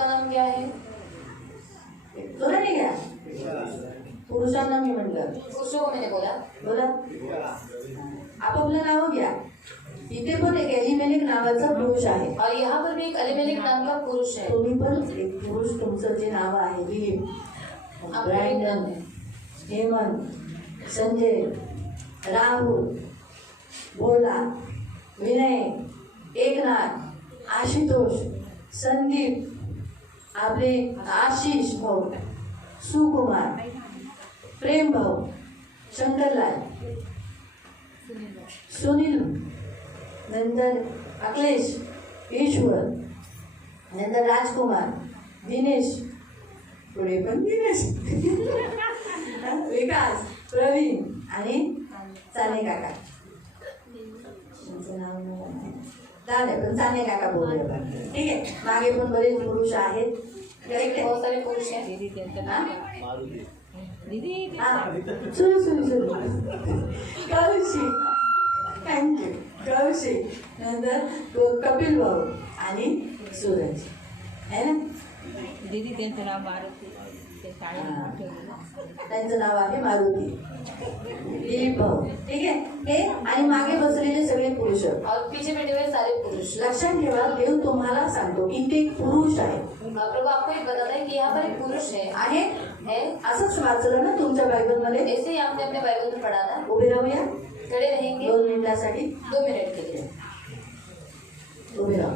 आपका नाम क्या है? बोला नहीं क्या? पुरुषांना मी म्हणलं. पुरुषों को मैंने बोला. बोला. आपापलं नाव घ्या. इथे पण एक एलिमेलिक नावाचा पुरुष आहे. और यहाँ पर भी एक एलिमेलिक नाम का पुरुष है. तुम्ही पण एक पुरुष तुमचं जे नाव आहे दिलीप, ब्रँडन, हेमंत, संजय, राहुल, भोला, विनय, एकनाथ, आशुतोष, संदीप, आपले आशिष भाऊ, सुकुमार, प्रेम भाऊ, शंकरलाल, सुनील, नंतर अखिलेश, ईश्वर, नंतर राजकुमार, दिनेश, पुढे पण दिनेश, विकास, प्रवीण आणि चाने काका. त्यांचं नाव चालेल पण चाने काका बोलूया. ठीक आहे. मागे पण बरेच पुरुष आहेत. करेक्ट आहे. बहुत सारे पुरुष हैं. कौशिक, थँक्यू. कौशिक, नंतर कपिल भाऊ आणि सूरज आहे ना. दीदी त्यांचं नाव मारुती. त्यांचं नाव आहे मारुती, दिलीप भाऊ. ठीक आहे. हे आणि मागे बसलेले सगळे पुरुष. और पीछे बैठे हुए सारे पुरुष. लक्षात ठेवा, देव तुम्हाला सांगतो की ते पुरुष आहे. प्रभु आपको ये बताता है कि यहाँ पर एक पुरुष है. आहे असंच वाचलं ना तुमच्या बायबल मध्ये. ऐसे ही आपने अपने बाइबल में पढ़ा था. उभे राहूया खड़े रहेंगे 2 मिनिटासाठी. 2 मिनट के लिए. उभे राहू.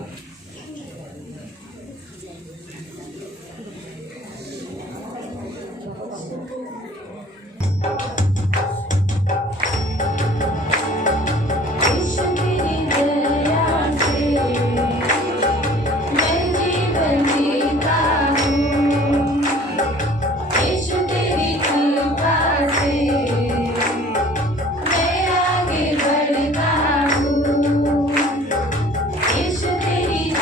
तेरी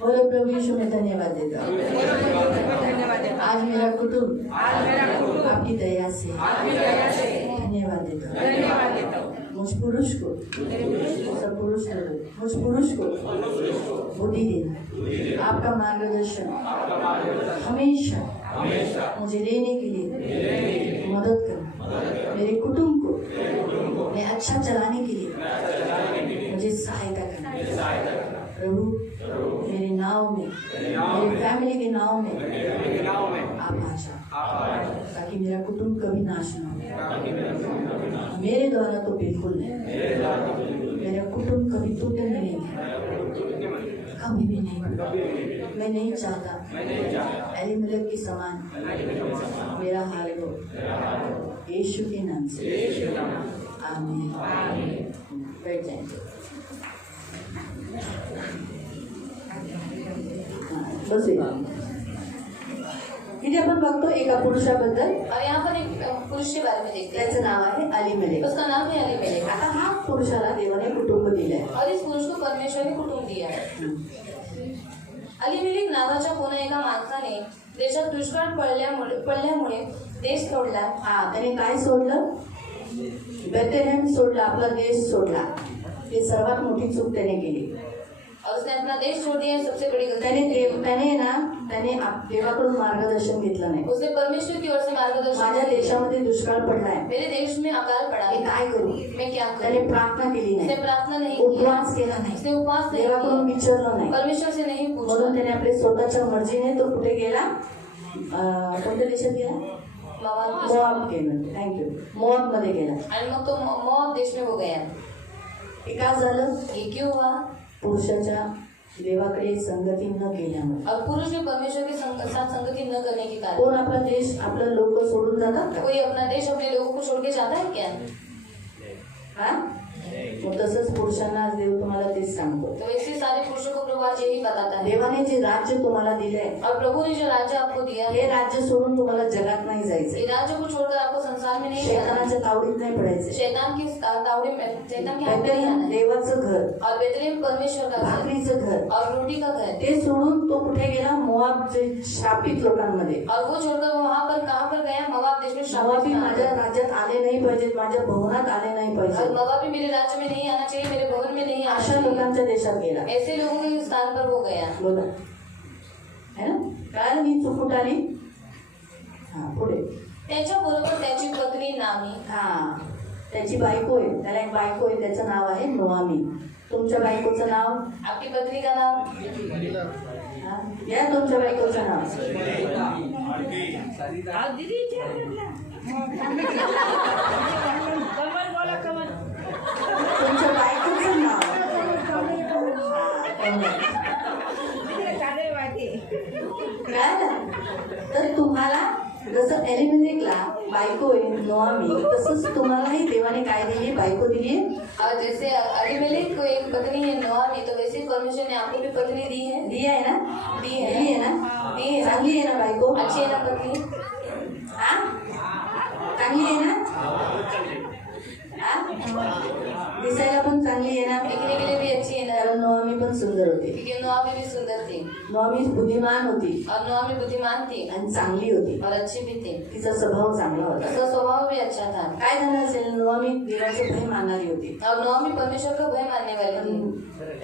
बोलो प्रभु यीशु मैं धन्यवाद देता हूँ। धन्यवाद देता आज मेरा कुटुंब आज मेरा कुटुंब आपकी दया से आपकी दया से धन्यवाद देता हूँ। धन्यवाद देता हूँ। मुझ पुरुष को सब पुरुष को मुझ पुरुष को बुद्धि देना, आपका मार्गदर्शन हमेशा मुझे लेने के लिए मदद करना, मेरे कुटुंब को मैं अच्छा चलाने के लिए मुझे सहायता करना। प्रभु मेरे नाव में, मेरे फैमिली के नाव में आप आ जाओ, ताकि मेरा कुटुंब कभी नाश ना हो। मेरे द्वारा तो बिल्कुल नहीं, मेरा कुटुंब कभी टूटने नहीं, कभी भी नहीं। मैं नहीं चाहता एलिमेलेक के समान मेरा हाल हो। यीशु के नाम से आमीन। बैठ जाएंगे। बस इथे आपण बघतो एका पुरुषाबद्दल, और यहाँ पर एक पुरुष के बारे में देखते हैं। त्याचं नाव आहे अलीमेलेक। उसका नाम है अलीमेलेक। आता हा पुरुषाला देवाने कुटुंब दिलंय। और इस पुरुष को परमेश्वर ने कुटुंब दिया है। अलीमेलेक नावाच्या कोणा एका माणसाने देशात दुष्काळ पडल्यामुळे देश सोडला। हा, त्याने काय सोडलं? बेथलेहेम सोडला, आपला देश सोडला। ही सर्वात मोठी चूक त्याने केली। और उसने अपना देश छोड़ दिया, सबसे बड़ी गलती। त्याने देवाकडून मार्गदर्शन घेतलं नाही। उसने परमेश्वर की ओर से मार्गदर्शन। माझ्या देशामध्ये दुष्काळ पडलाय, मेरे देश में अकाल पड़ा मी है, काय करू? मैं क्या त्याने करूं? प्रार्थना केली उसने नाही, प्रार्थना नहीं की, उपवास केला नाही, उसने उपवास नहीं देवाकडून किया, विचारलं नाही। परमेश्वर से नहीं पूछा। म्हणून त्याने आपल्या स्वतःच्या मर्जीने तो कुठे गेला? कोणत्या देशात गेला? मोआब गेला। थँक्यू। मोआब मध्ये गेला। आणि मग तो मोआब देश में वो गया। हे का झालं? ये क्यों हुआ? पुरुषाच्या देवाकडे संगती न केल्यामुळे। और पुरुष ने परमेश्वर के साथ संगति न करने के कारण। कोण आपला देश, आपलं लोक सोडून जातात का? कोई अपना देश अपने लोगों को छोड़ के जाता है क्या? हा? मग तसंच पुरुषांना आज देव तुम्हाला तेच सांगतो। तो ऐसे सारे पुरुषों को प्रभु आज यही बताता है। देवाने जे राज्य तुम्हाला दिलंय, और प्रभु ने जो राज्य आपको दिया हे है, राज्य सोडून तुम्हाला जगात नाही जायचंय। ये राज्य को छोड़कर आपको संसार में नहीं जाना। शैतानाच्या तावडीत नाही पडायचंय। शैतान की तावड़ी में, शैतान के हाथ में नहीं बेथलेहेम आना है। देवाचं घर, और बेथलेहेम परमेश्वर का घर भाकरीचं घर, और रोटी का घर। ते सोडून तो कुठे गेला? मोआबचे शापित लोकांमध्ये। और वो छोड़कर वहाँ पर कहाँ पर गया? मोआब देश में शापित मोआबी स्थान माझ्या पर। राज्यात आले नाही पाहिजेत, माझ्या भवनात आले नाही और पाहिजे, मोआबी मेरे राज्य में नहीं आना चाहिए, मेरे भवन में नहीं आना अशा चाहिए। लोकांच्या देशात गेला। ऐसे लोगों के स्थान पर वो गया। बोला है ना? काय ही चुकूट आली? हा, पुढे। त्याच्याबरोबर त्याची पत्नी नामी। हा, त्याची बायको आहे, त्याला एक बायको आहे, त्याचं नाव आहे नोआमी। तुमच्या बायकोचं नाव? आपकी पत्नी का नाम? हा, या तुमच्या बायकोचं नाव। आज दीदी कमल बोला कमल। तुमच्या बायकोचं नाव? काढे वाटे काय ना? तर तुम्हाला जसं एलिमेलेकला बायको आहे नोआमी, तसंच तुम्हालाही देवाने काय दिली? बायको दिली आहे। और जैसे अलीमेलेक को एक पत्नी है नोआमी, तो वैसे परमेश्वर ने आपको भी पत्नी दी है। दी आहे ना? दी है। दिली आहे ना? दी है। चांगली आहे ना बायको? अच्छी है ना पत्नी? हा? चांगली आहे ना? हा? दिसायला पण चांगली आहे ना? दिखने के लिए भी अच्छी है ना? कारण नोआमी पण सुंदर होती। क्योंकि नोआमी भी सुंदर थी नोआमी बुद्धिमान होती और नोआमी बुद्धिमान थी आणि चांगली होती। और अच्छी भी थी। तिचा स्वभाव चांगला होता। उसका स्वभाव भी अच्छा था। काय झालं असेल? नोआमी देवाचे भय मानणारी होती, और नोआमी परमेश्वर का भय मानने वाली थी।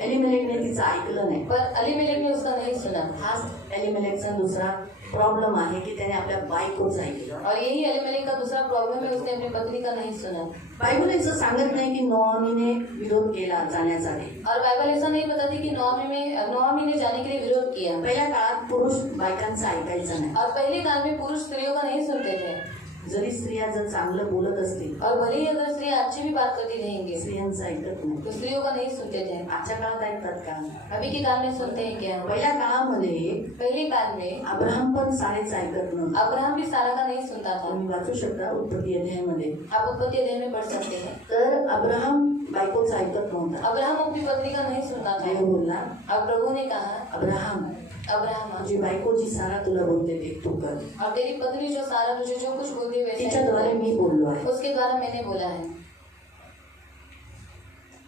एलिमेलेकने तिचं ऐकलं नाही। पर अलीमेलेक ने उसका नहीं सुना। हाच एलिमेलेकचा दुसरा प्रॉब्लेम आहे की त्याने आपल्या बायकोचं ऐकलं। और यही अलीमेलेक का दूसरा प्रॉब्लम है, उसने अपनी पत्नी का नहीं सुना। बायबल असं सांगत नाही की नोआमीने विरोध केला जाण्यासाठी। और बाइबल ऐसा नहीं बताती कि नोआमी ने जाने के लिए विरोध किया। पहिल्या काळात पुरुष बायकांचं ऐकायचं नाही। और पहले काल में पुरुष स्त्रियों का नहीं सुनते थे। जरी स्त्रिया जर चांगलं बोलत असतील, और भले ही अगर स्त्रियां अच्छी भी बात करती रहेंगी, स्त्रियांचं ऐकत नाही। तो स्त्रियों का नहीं सुनते थे। आजच्या काळात ऐकतात का? अभी के काल में सुनते हैं क्या? पहिल्या काळामध्ये पहले काल में अब्राहम पण सारेच ऐकत नव्हते। अब्राहम भी सारा का नहीं सुनता था। तुम्ही वाचू शकता उत्पत्ती अध्यायामध्ये। आप उत्पत्ति अध्याय में पढ़ सकते हैं। तर अब्राहम बायकोचं ऐकत नव्हता। अब्राहम अपनी पत्नी का नहीं सुनता था। देव बोलला, अब प्रभु ने कहा, अब्राहम अब्राहम तुझी बायको जी सारा तुला बोलते ते तू कर। और तेरी पत्नी जो सारा तुझे जो कुछ बोलती है वैसे तिच्याद्वारे मी बोललो आहे। उसके द्वारा मैंने बोला है।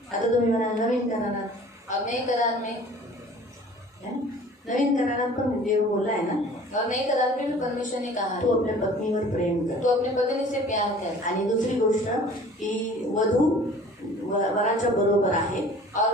आता तुम्ही म्हणा नवीन करारात और नए करार में है ना? नवीन करारात पण देव बोलला आहे ना, और नए करार में भी परमेश्वर ने कहा तू आपल्या पत्नीवर प्रेम कर. तो अपने पत्नी से प्यार कर. आणि दुसरी गोष्ट की वधू वराच्या बरोबर आहे और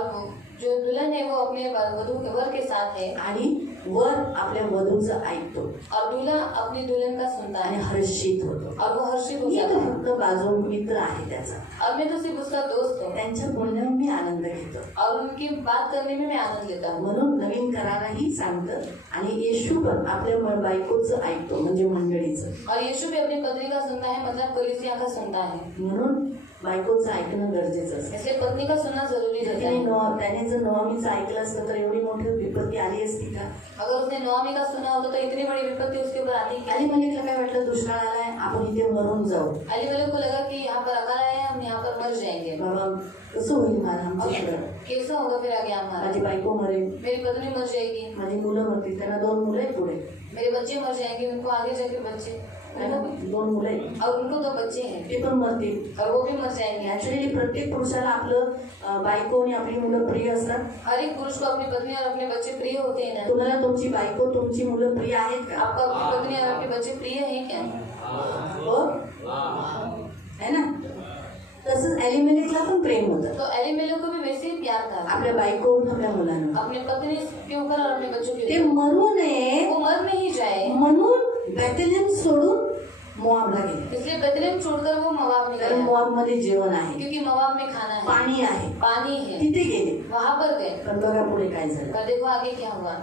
जो दुल्हन है वो अपने वधू के वर के साथ है आणि वर आपल्या वधूचं ऐकतो और दूल्हा अपनी दुल्हन का सुनता आणि है हर्षित होतो. और वो हर्षित हो मी जाता तो है. फक्त बाजू मित्र आहे त्याचा, और मैं तो सिर्फ उसका दोस्त हूँ त्यांच्या बोलण्यावर मी आनंद घेतो. और उनकी बात करने में मैं आनंद लेता हूँ. म्हणून नवीन करारही सांगतं आणि येशू पण आपल्या बायकोचं ऐकतो, म्हणजे मंडळीचं. और यीशु भी अपनी पत्नी का सुनता है, मतलब कलीसिया का सुनता है. म्हणून बायकोचं ऐकणं गरजेचं असतं. इसलिए पत्नी का सुनना जरूरी रहता है. त्याने जर नवमीचं ऐकलं असतं तर एवढी मोठी विपत्ती आली असती का? अगर उसने नौमी का सुना होता तो इतनी बड़ी विपत्ति उसके ऊपर आती क्या? अली मलिकला काय वाटलं, दुष्काळ आलाय, आपण इथे मरून जाऊ. अली मलिक को लगा कि यहाँ पर अकाल आया है, हम यहाँ पर मर जाएंगे. बाबा कसं होईल माझं, आमचं सगळं, कैसा होगा फिर आगे हमारा? माझी बायको मरेल, मेरी पत्नी मर जाएगी, माझी मुलं मरतील, त्यांना 2 मुलं आहेत पुढे, मेरे बच्चे मर जाएंगे, उनको आगे जाके बच्चे, त्यांना 2 मुलं आहेत, और उनको 2 बच्चे हैं ते पण मरतील. और वो भी मर जाएंगे. नॅचरली प्रत्येक पुरुषाला आपलं बायको आणि आपली मुलं प्रिय असतात. हर एक पुरुष को अपनी पत्नी और अपने बच्चे प्रिय होते हैं ना. तुम्हाला तुमची बायको, तुमची मुलं प्रिय आहेत का? आपको अपनी पत्नी और आपके बच्चे प्रिय हैं क्या? हो, है ना? तसंच एलिमेलिकला पण प्रेम होतं तो एलिमेलेक को भी वैसे ही प्यार था, आपल्या बायकोवर, आपल्या मुलांना. अपनी पत्नी के ऊपर और अपने बच्चों के ते ऊपर. मरू नये वो मर नहीं जाए, म्हणून बेथलेहेम सोडून मोआबला गेले. इसलिए बेथलेहम छोड़कर वो मोआब में कारण गया, मोआबमध्ये जेवण आहे, क्योंकि मोआब में खाना है, पाणी आहे, पानी है. तिथे गेले. वहां पर गए. पण बघा पुढे काय झालं. पर देखो आगे क्या हुआ.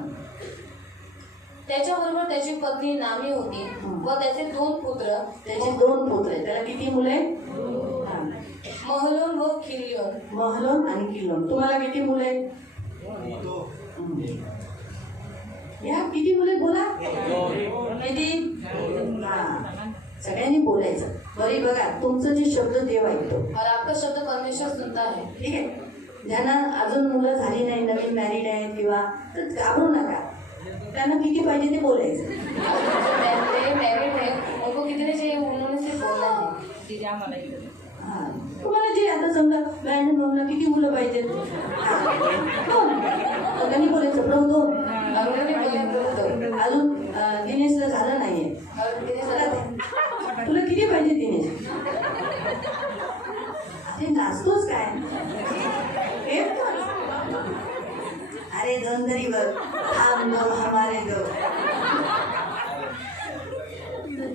त्याच्याबरोबर त्याची पत्नी नामी होती व त्याचे 2 पुत्र, त्याचे 2 पुत्र आहेत. त्याला किती मुले? महलोन व खिल्योन. महलोन आणि किलोन. तुम्हाला किती मुले आहेत? या किती मुले बोला? किती? हा, सगळ्यांनी बोलायचं. बरी बघा, तुमचं जे शब्द देव ऐकतो. और आपका शब्द परमेश्वर सुनता है. ठीक आहे. ज्यांना अजून मुलं झाली नाही, नवीन मॅरिड आहेत किंवा, तर घाबरू नका. त्यांना किती पाहिजे ते बोलायचं. मैरिड है, उनको कितने चाहिए उन्होंने सिर्फ बोलना है. दीदी आम्हाला इकडे. हा, तुम्हाला जे आता समजा मॅडम भाऊला किती मुलं पाहिजेत? 2. त्यांनी बोलायचं प्रभू 2. और उन्होंने बोला प्रभु 2. अजून दिनेशला झालं नाहीये. और दिनेश बोला, तुला किती पाहिजे दिनेश? अरे नाचतोच काय? अरे 2 तरी बघ. हम 2 हमारे 2.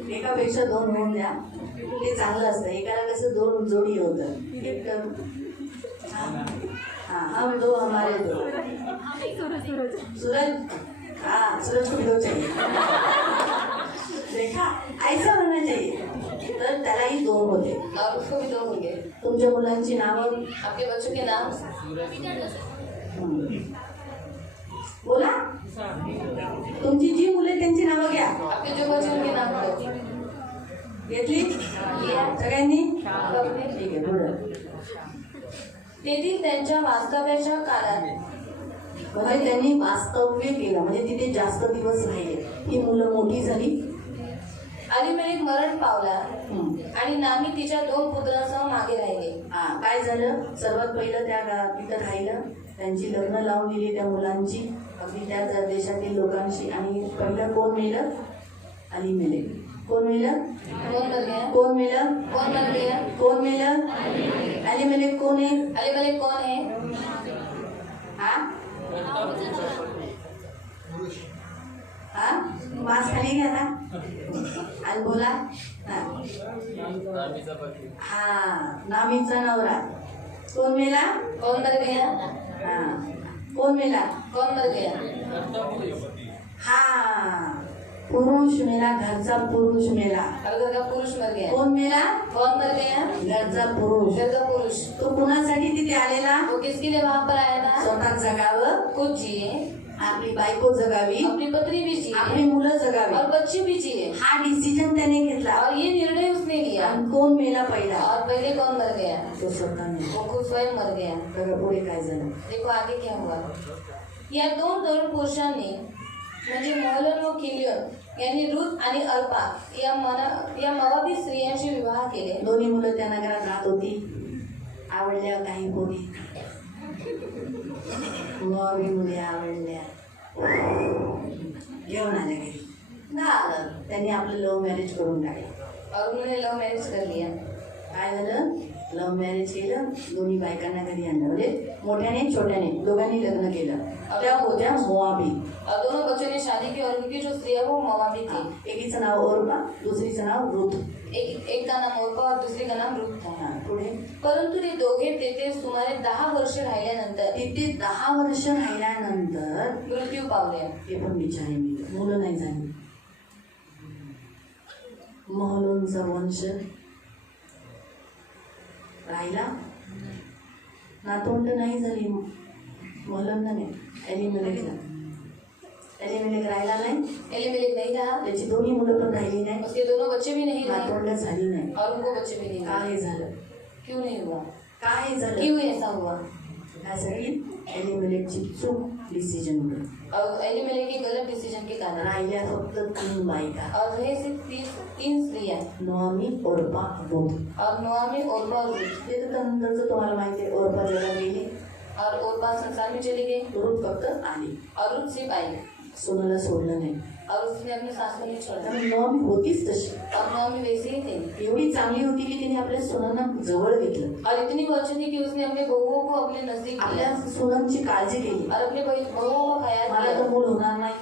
एकापेक्षा 2 होऊन द्या, ते चांगलं असतं. एकाला कसं 2 जोडी होतं. एक हा, हम 2 हमारे 2. सूरज, हाँ सूरज को भी 2 चाहिए. देखा, ऐसा होना चाहिए. तर त्यालाही 2 होते. और उसको भी 2 होंगे. तुमच्या मुलांची नावं आपके बच्चों के नाम बोला. तुमची जी मुले त्यांची नावं घ्या. आपके जो बच्चे उनके नाम दो. घेतली सगळ्यांनी? ठीक आहे, पुढं. तेथील त्यांच्या वास्तव्याच्या काळात म्हणजे त्यांनी वास्तव्य केलं, म्हणजे तिथे जास्त दिवस राहिले. ही मुलं मोठी झाली. अलीमेलेक मरण पावला हम्म. आणि नामी तिच्या 2 पुत्रांसह मागे राहिले. हा, काय झालं? सर्वात पहिलं त्या तिथं राहिलं. त्यांची लग्न लावून दिली त्या मुलांची, अगदी त्या देशातील लोकांशी. आणि पहिलं कोण मेलं? अलीमेलेक. कोण मेलं? कौन मर गया? कोण मेलं? कौन मर गया? कोण मेलं? अलीमेलेक कोण आहे? अलीमेलेक कौन है? हा, हा, मास्क खाली घ्या ना आणि बोला. हा, नामीचा नवरा. कोण मेला? कौन मर गया? हा, कोण मेला? कौन मर गया? हा, पुरुष मेला, घरचा पुरुष मेला. और घर का पुरुष मर गया. कोण मेला? कौन मर गया? घरचा पुरुष. घर का पुरुष. तो कुणासाठी तिथे आलेला? वो किसके लिए वहां पर आया था? स्वतः जगावं, खुद जिए, आपली बायको जगावी, अपनी पत्नी भी आपली जिए मुलं जगावी. और बच्चे भी जिए. हा डिसिजन त्याने घेतला. और ये निर्णय उसने लिया. आणि कोण मेला पहिला? और पहले कौन मर गया? तो स्वतः मेला. वो खुद स्वयं मर गया. बघा पुढे काय झालं. देखो आगे क्या हुआ. या 2 तरुण पुरुषांनी म्हणजे महलोन व किल्योन यांनी रुत आणि अर्पा या मवाबी स्त्रियांशी विवाह केले. दोन्ही मुलं त्या नगरात राहत होती. आवडल्या काही पोरी, मवाबी मुली आवडल्या. घेऊन आले घरी. झालं, त्यांनी आपलं लव्ह मॅरेज करून टाकलं. और उन्होंने लव मैरिज कर लिया. काय झालं, लव्ह मॅरेज केलं, दोन्ही बायकांना घरी आणलं. म्हणजे मोठ्याने छोट्याने दोघांनी लग्न केलं. त्या होत्या मोआबी. और दोनों बच्चों ने शादी की और उनकी जो स्त्री है वो मोआबी थी. एकीचं नाव ओरपा, दुसरीचं नाव रुथ. एक का नाम ओरपा और दुसरी का नाम रुथ था. हा, पुढे परंतु ते दोघे तेथे सुमारे 10 वर्ष राहिल्यानंतर तिथे 10 वर्ष राहिल्यानंतर मृत्यू पावले. ते पण बिचारे मी मुलं नाही झाली. महलोनचा वंश राहिला, नातवंड नाही झाली महलोनला नाही, एलिमेलेकला. एलिमेलेक राहिला नाही, एलिमेलेक नहीं रहा, त्याची दोन्ही मुलं पण राहिली नाही, उसके दोनों बच्चे भी नहीं रहे नातवंड झाली नाही. और उनको बच्चे भी नहीं रहे. काय झालं, क्यों नहीं हुआ, काय झालं, क्यों ऐसा हुआ? काय सगळी एलिमेलेकची चूक डिसिजन मुळे. और एलिमेलेक के गलत डिसीजन के कारण राहिल्या फक्त 3 बायका, और रहे सिर्फ तीन स्त्रियां. नोआमी, ओरपा, रुथ. और नोआमी, ओरपा और रुथ. ते तर नंतरचं तुम्हाला माहिती आहे, ओरपा जगात गेली, और ओरपा संसार में चली गई रुथ फक्त आली, और रुथ सिर्फ आई सोनाला सोडलं नाही. और उसने अपने सास को नहीं छोड़ा. त्यामुळे नोआमी होतीच तशी, और नोआमी वैसे ही थी एवढी चांगली होती की तिने आपल्या सोनांना जवळ घेतलं, और इतनी वो अच्छी थी कि उसने अपने बहुओं को अपने नजदीक आपल्या लिया सोनांची काळजी केली. और अपने बहुओं का ख्याल मला किया. तर मूल होणार नाही,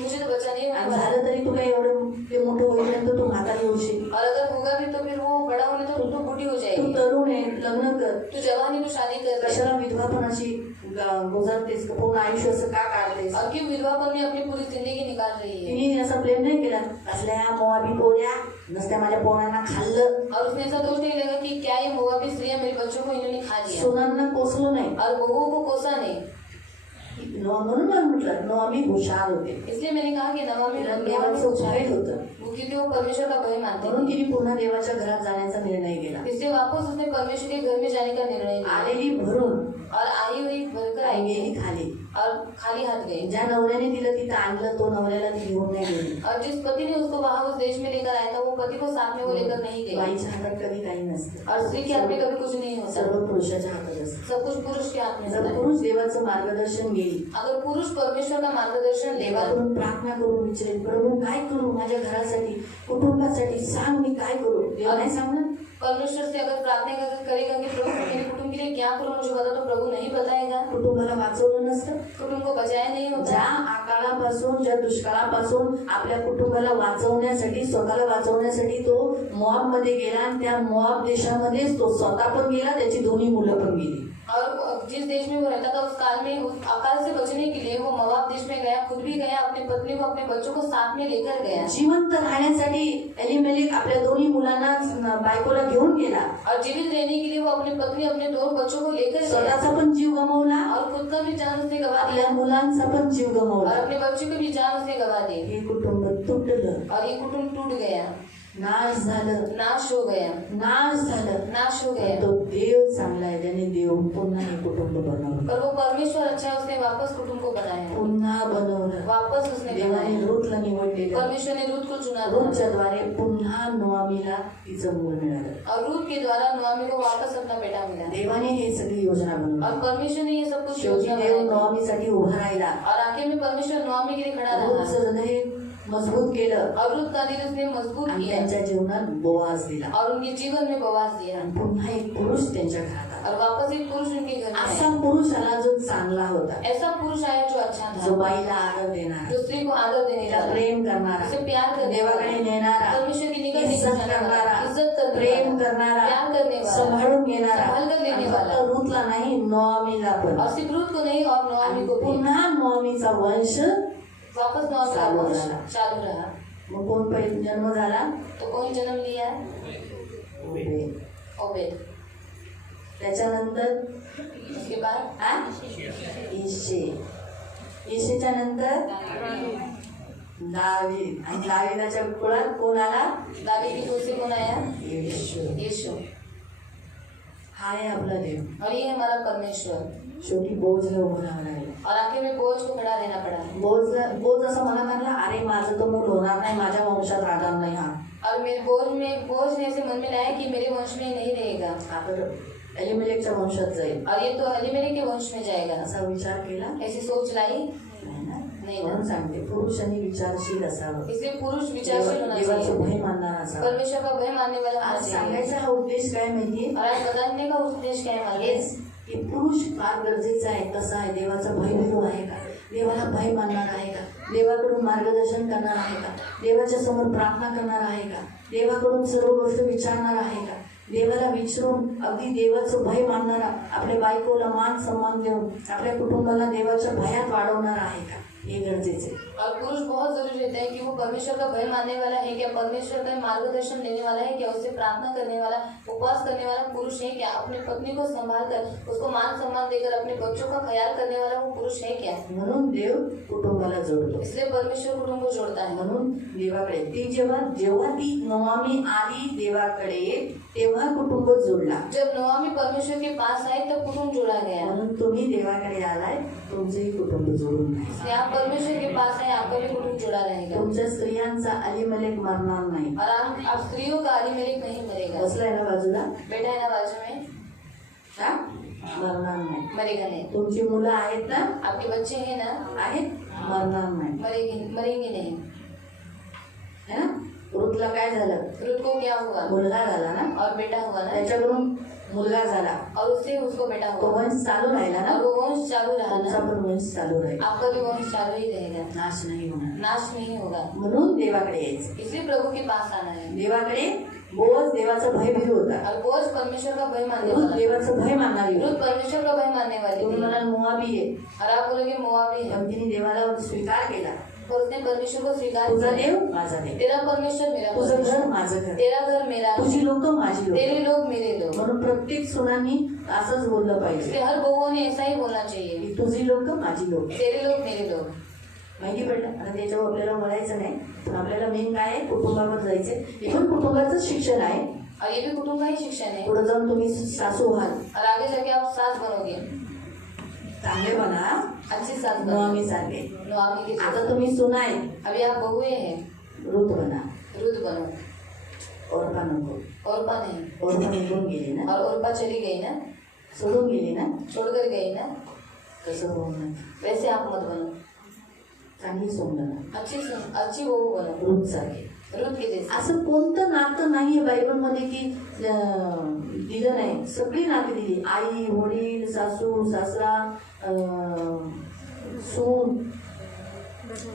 मुझे तो बच्चा नहीं आणि होने वाला. झालं तरी तू काय एवढं ते मोठं होईपर्यंत तू म्हातारी होशील. और अगर होगा भी तो फिर वो बड़ा होने तो तू बूढ़ी हो तू जाएगी. तरुण आहे, लग्न कर. तू जवानी में शादी कर रही है. कशाला विधवापणाची गुजारतेस, पूर्ण आयुष्य असं का काढतेस. और क्यों विधवापन में अपनी पूरी जिंदगी निकाल रही है. तिने असा प्रेम नाही केला, असल्या मोआबी पोऱ्या नसत्या माझ्या पोरांना खाल्लं, और उसने ऐसा दोष नहीं लगा कि क्या ये मोआबी स्त्रियां मेरे बच्चों को इन्होंने खा लिया सोनांना कोसलो नाही. और बहुओं को कोसा नहीं. म्हणून मला म्हटलं नोआमी हुशार होते, इसलिए मैंने कहा कि नवामी तिला देवाचं भय होतं, क्योंकि वो परमेश्वर का भय मानते म्हणून थे. तिने पुन्हा देवाच्या घरात जाण्याचा निर्णय केला. इसलिए वापस उसने परमेश्वर के घर में जाने का निर्णय लिया आलेली भरून और आई हुई भरकर आई गेली खाली. और खाली हाथ गई. ज्या नवऱ्याने तिला तिथं आणलं तो नवऱ्याला ती घेऊन नाही गेली. और जिस पति ने उसको वहां उस देश में लेकर आया था वो पति को साथ में वो लेकर नहीं गई. बाईच्या हातात कधी काही नसतं, और स्त्री के हाथ में कभी कुछ नहीं होता. सर्व पुरुषाच्या हातात असतं. सब कुछ पुरुष के हाथ में जर होता है. पुरुष देवाचं मार्गदर्शन घेईल, अगर पुरुष परमेश्वर का मार्गदर्शन लेगा देवाकडून प्रार्थना करून विचारेल, प्रभू काय करू माझ्या घरासाठी, कुटुंबासाठी, सांग मी काय करू. देव नाही सांगणार. परमेश्वर से अगर प्रार्थना करेगा कि प्रभु मेरे कुटुंब के लिए क्या करूं मुझे बता, तो प्रभु नहीं बताएगा. कुटुंबाला वाचवलं नसतं. कुटुंब को बचाया नहीं ज्या होता. अकाळापासून, ज्या दुष्काळापासून आपल्या कुटुंबाला वाचवण्यासाठी, स्वतःला वाचवण्यासाठी तो मोआब मध्ये गेला आणि त्या मोआब देशामध्येच तो स्वतः पण गेला, त्याची दोन्ही मुलं पण गेली. और जिस देश में वो रहता था उस काल में उस अकाल से बचने के लिए वो मोआब देश में गया, खुद भी गया, अपनी पत्नी को अपने बच्चों को साथ में लेकर गया. जिवंत राहण्यासाठी एलिमेलेक आपल्या दोन्ही मुलांना बायकोला घेऊन गेला. और जीवित रहने के लिए वो अपनी पत्नी अपने 2 बच्चों को लेकर गया स्वतःचा पण जीव गमावला, और खुद का भी जान उसने गवा दिया आपल्या मुलांचा पण जीव और गमावला. अपने बच्चों की भी जान उसने गवा दी. हे कुटुंब तुटलं, और ये कुटुंब टूट गया, नाश झालं, नाश हो गया, नाश झालं. नाश हो गया. तो देव चांगला आहे, त्याने देव पुन्हा हे कुटुंब बनवलं, पर वो परमेश्वर अच्छा है, उसने वापस कुटुंब को बनाया, पुन्हा बनवलं. वापस उसने देवाने बनाया. रूथला निवडलेलं, परमेश्वर ने रूथ को चुना था रूथच्या द्वारे पुन्हा नोआमीला तिचं मूल मिळालं. और रूथ के द्वारा नोआमी को वापस अपना बेटा मिला. देवाने हे सगळी योजना बनवली. और परमेश्वर ने ये सब कुछ शेवटी योजना देव बनाई. नोआमीसाठी उभा राहिला, और आखिर में परमेश्वर नोआमी के लिए खड़ा रहा रूथचं हृदय मजबूत केलं और रूथ का दिल उसने मजबूत आणि किया त्यांच्या जीवनात बोआज दिला. और उनके जीवन में बवास दिया. आणि पुन्हा एक पुरुष त्यांच्या घरात आला. और वापस एक पुरुष उनके घर में असा आया. पुरुष आला जो चांगला होता, ऐसा पुरुष आया जो अच्छा जो था, बाईला आदर देणारा, जो स्त्री को आदर देने तिला वाला, प्रेम करणारा, उसे प्यार करने देवाकडे वाला, नेणारा, परमेश्वर की निकट इज्जत लेकर जाने करणारा, वाला, इज्जत करने प्रेम वाला, करणारा, प्यार करने वाला, सांभाळून घेणारा, संभाल कर लेने आणि वाला. फक्त रूथला नाही नोआमीला पण. और सिर्फ रूथ को नहीं और नोआमी को भी. पुन्हा नोआमीचा वंश. वापस नोआमी का चालू वंश झाला. चालू रहा. मग कोण पहिले जन्म झाला? तो कौन जन्म लिया? ओबेद. ओबेद. त्याच्यानंतर उसके बाद इशे. इशेच्या नंतर दावीद. आणि दाविदाच्या कुळात कोण आला? दावीद की कुल से कौन आया? येशू. यीशु. हा आहे आपला देव. और ये है हमारा परमेश्वर. शेवटी बोजला उभं राहावं लागलं. और आखिर में बोझ को खड़ा रहना पड़ा. बोज असं म्हणत लागला, अरे माझं तो मूल होणार नाही, माझ्या वंशात राहणार नाही हा. और मेरे बोझ ने ऐसे मन में लाया कि मेरे वंश में नहीं रहेगा. हा तर एलिमेलेकच्या वंशात जाईल और ये तो एलिमेलेक के वंश में जाएगा. असा विचार केला ऐसी सोच लाई नाही ना. नहीं. नहीं म्हणून ना, सांगते पुरुषांनी विचारशील असावं, इसलिए पुरुष विचारशील होना देवाचं चाहिए, भय मानणारा असावा. परमेश्वर का भय मानने वाला होना आज चाहिए. सांगायचा हा उद्देश काय माहितीये? और आज बताने का उद्देश क्या है मालूम है? हेच की पुरुष फार गरजेचा आहे. कसा आहे? देवाचा भयभीरू आहे का? देवाला भय मानणार आहे का? देवाकडून मार्गदर्शन करणार आहे का? देवाच्या समोर प्रार्थना करणार आहे का? देवाकडून सर्व गोष्ट विचारणार आहे का? देवाला विचारून अगदी देवाचं भय मानणारा, आपल्या बायकोला मान सन्मान देऊन आपल्या कुटुंबाला देवाच्या भयात वाढवणार आहे का? हे गरजेचे आहे. और पुरुष बहुत जरूरी रहता है कि वो परमेश्वर का भय मानने वाला है क्या, परमेश्वर का मार्गदर्शन लेने वाला है क्या, उससे प्रार्थना करने वाला, उपवास करने वाला पुरुष है क्या, अपनी पत्नी को संभाल कर उसको मान सम्मान देकर अपने बच्चों का ख्याल करने वाला वो पुरुष है क्या. म्हणून देव कुटुंबाला जोडतो. इसलिए परमेश्वर कुटुंब को जोड़ता है. म्हणून देवाकडे ती जेव्हा ती नोआमी आली देवाकडे, तेव्हा कुटुंब जोडला. जब नोआमी परमेश्वर के पास आई तब कुटुंब जोड़ा गया. म्हणून तुम्ही देवाकडे आलाय, तुमचंही कुटुंब जोडून नाही. इसलिए आप परमेश्वर के पास है, आपका भी कुटुंब जुड़ा रहेगा. तुमच्या स्त्रियांचा अलीमलेक मरणार नाही. और आप स्त्रियों का अलीमेलेक नहीं मरेगा. बसलाय ना बाजूला, बेटा है ना बाजू में, हा? मरणार नाही. मरेगा नहीं. तुमची मुलं आहेत ना? आपके बच्चे हैं ना, आहेत, मरणार नाही. मरेंगे नहीं. है ना? रुतला काय झालं? रुत को क्या हुआ? मुलगा झाला ना, और बेटा हुआ ना, त्याच्याकडून मुलगा झाला, और उससे उसको बेटा तो हुआ, वंश चालू राहिला ना. और वो वंश चालू रहा तुमचा ना, पण वंश चालू राहील, आपका भी वंश चालू ही रहेगा, नाश नाही होणार. नाश नहीं होगा. म्हणून देवाकडे यायचं. इसलिए प्रभु के पास आना है. देवाकडे बोज देवाचा भयभीरू होता. और बोझ परमेश्वर का भय मानने रुत वाला, देवाचं भय मानणारी रुत होती. परमेश्वर का भय मानने वाली तुम्ही थी. म्हणाल मोआबी आहे, और आप बोलोगे मोआबी है, पण तिने देवाला स्वीकार केला. और उसने परमेश्वर को स्वीकार तुझा किया. देव माझा देव, तेरा परमेश्वर मेरा तुझं घर परमेश्वर, माझं घर, तेरा घर मेरा, तुझी लोक माझी लोक. तेरे लोग मेरे लोग. म्हणून प्रत्येक सुनांनी असंच बोललं पाहिजे इसलिए हर बहुओं ने ऐसा ही बोलना चाहिए, की तुझी लोक माझी लोक. तेरे लोग मेरे लोग. माहिती पडलं. आता त्याच्यावर आपल्याला बोलायचं नाही, पण आपल्याला मेन काय आहे? कुटुंबावर जायचंय. हे पण कुटुंबाचं शिक्षण आहे. और ये भी कुटुंब का ही शिक्षण है. पुढे जाऊन तुम्ही सासू व्हाल, और आगे जाके आप सास बनोगे, चांगले बना, अच्छी सास बनोगे. नोआमी सारखे. नोआमी की आता जैसे. तुम्ही सुनाय, अभी आप बहुए हैं, रुत बना. रुत बनो. ओरपा नको. औरपा नहीं. ओरपा निघून गेली ना, और औरपा चली गई ना, सोडून गेली ना, छोड़कर गई ना, तसं होऊ नये. वैसे आप मत बनो. चांगली सोंग बना, अच्छी बहू बनो, रुत सारखे. रुत के जैसे. असं कोणतं नातं नाहीये बायबलमध्ये की दिलं नाही. सगळी नाती दिली. आई, वडील, सासू, सासरा, सून,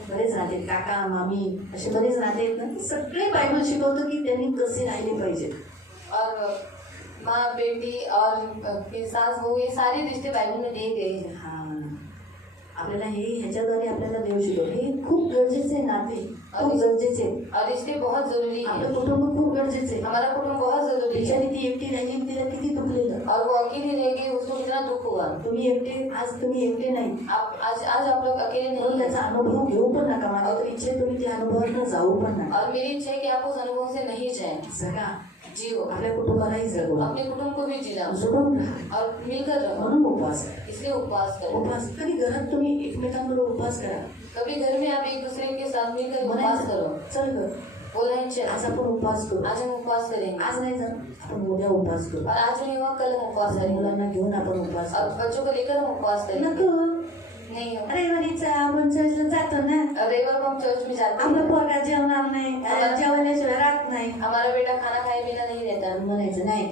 बरेच नाते, काका, मामी, असे बरेच नाते आहेत ना. सगळे बायबल शिकवतं की त्यांनी कसे राहिले पाहिजे. और माँ बेटी और फिर सास बहू, ये सारे रिश्ते बाइबल में दिए गए हैं. हा, आपल्याला हे ह्याच्याद्वारे आपल्याला देव शिकवतो. हे खूप गरजेचे नाते, खूप गरजेचे. और रिश्ते बहुत जरूरी आपलं है. कुटुंब खूप गरजेचे. हमारा कुटुंब बहुत जरूरी है. बिचारी ती एकटी राहिली, तिला किती दुखलेलं. और वो अकेली रह गई, उसको कितना दुख हुआ. तुम्ही एकटे, आज तुम्ही एकटे नाही. आप आज आप लोग अकेले म्हणून नहीं हैं. त्याचा अनुभव घेऊ पण नका. माझी तर इच्छा आहे तुम्ही त्या अनुभवातून जाऊ पण नका. और मेरी इच्छा है कि आप उस अनुभव से नहीं जाएं. जगा, जियो, आपल्या कुटुंबालाही जगवा, अपने कुटुंब को भी जिलाओ जोडून राहा. और मिलकर रहो. म्हणून उपवास करा. इसलिए उपवास करो. उपवास कधी घरात तुम्ही एकमेकांबरोबर उपवास करा. कभी घर में आप एक दूसरे के साथ मिलकर उपवास करो. म्हणायचं, चल ग, बोला है चल, आज आपण उपवास करू. आज हम उपवास करेंगे. आज नाही जात, आपण उद्या उपवास करू. और आज नहीं हुआ कल हम उपवास करेंगे. मुलांना घेऊन आपण उपवास और करू. बच्चों को लेकर हम उपवास करेंगे. नको, नहीं हो. रविवारीचा आपण चर्चला जातो ना, रविवार को हम चर्च में जाते आपलं हैं. पोरगा जेवणार नाही, जेवल्याशिवाय राहत नाही. हमारा बेटा खाना खाए बिना नहीं रहता. म्हणायचं नाही,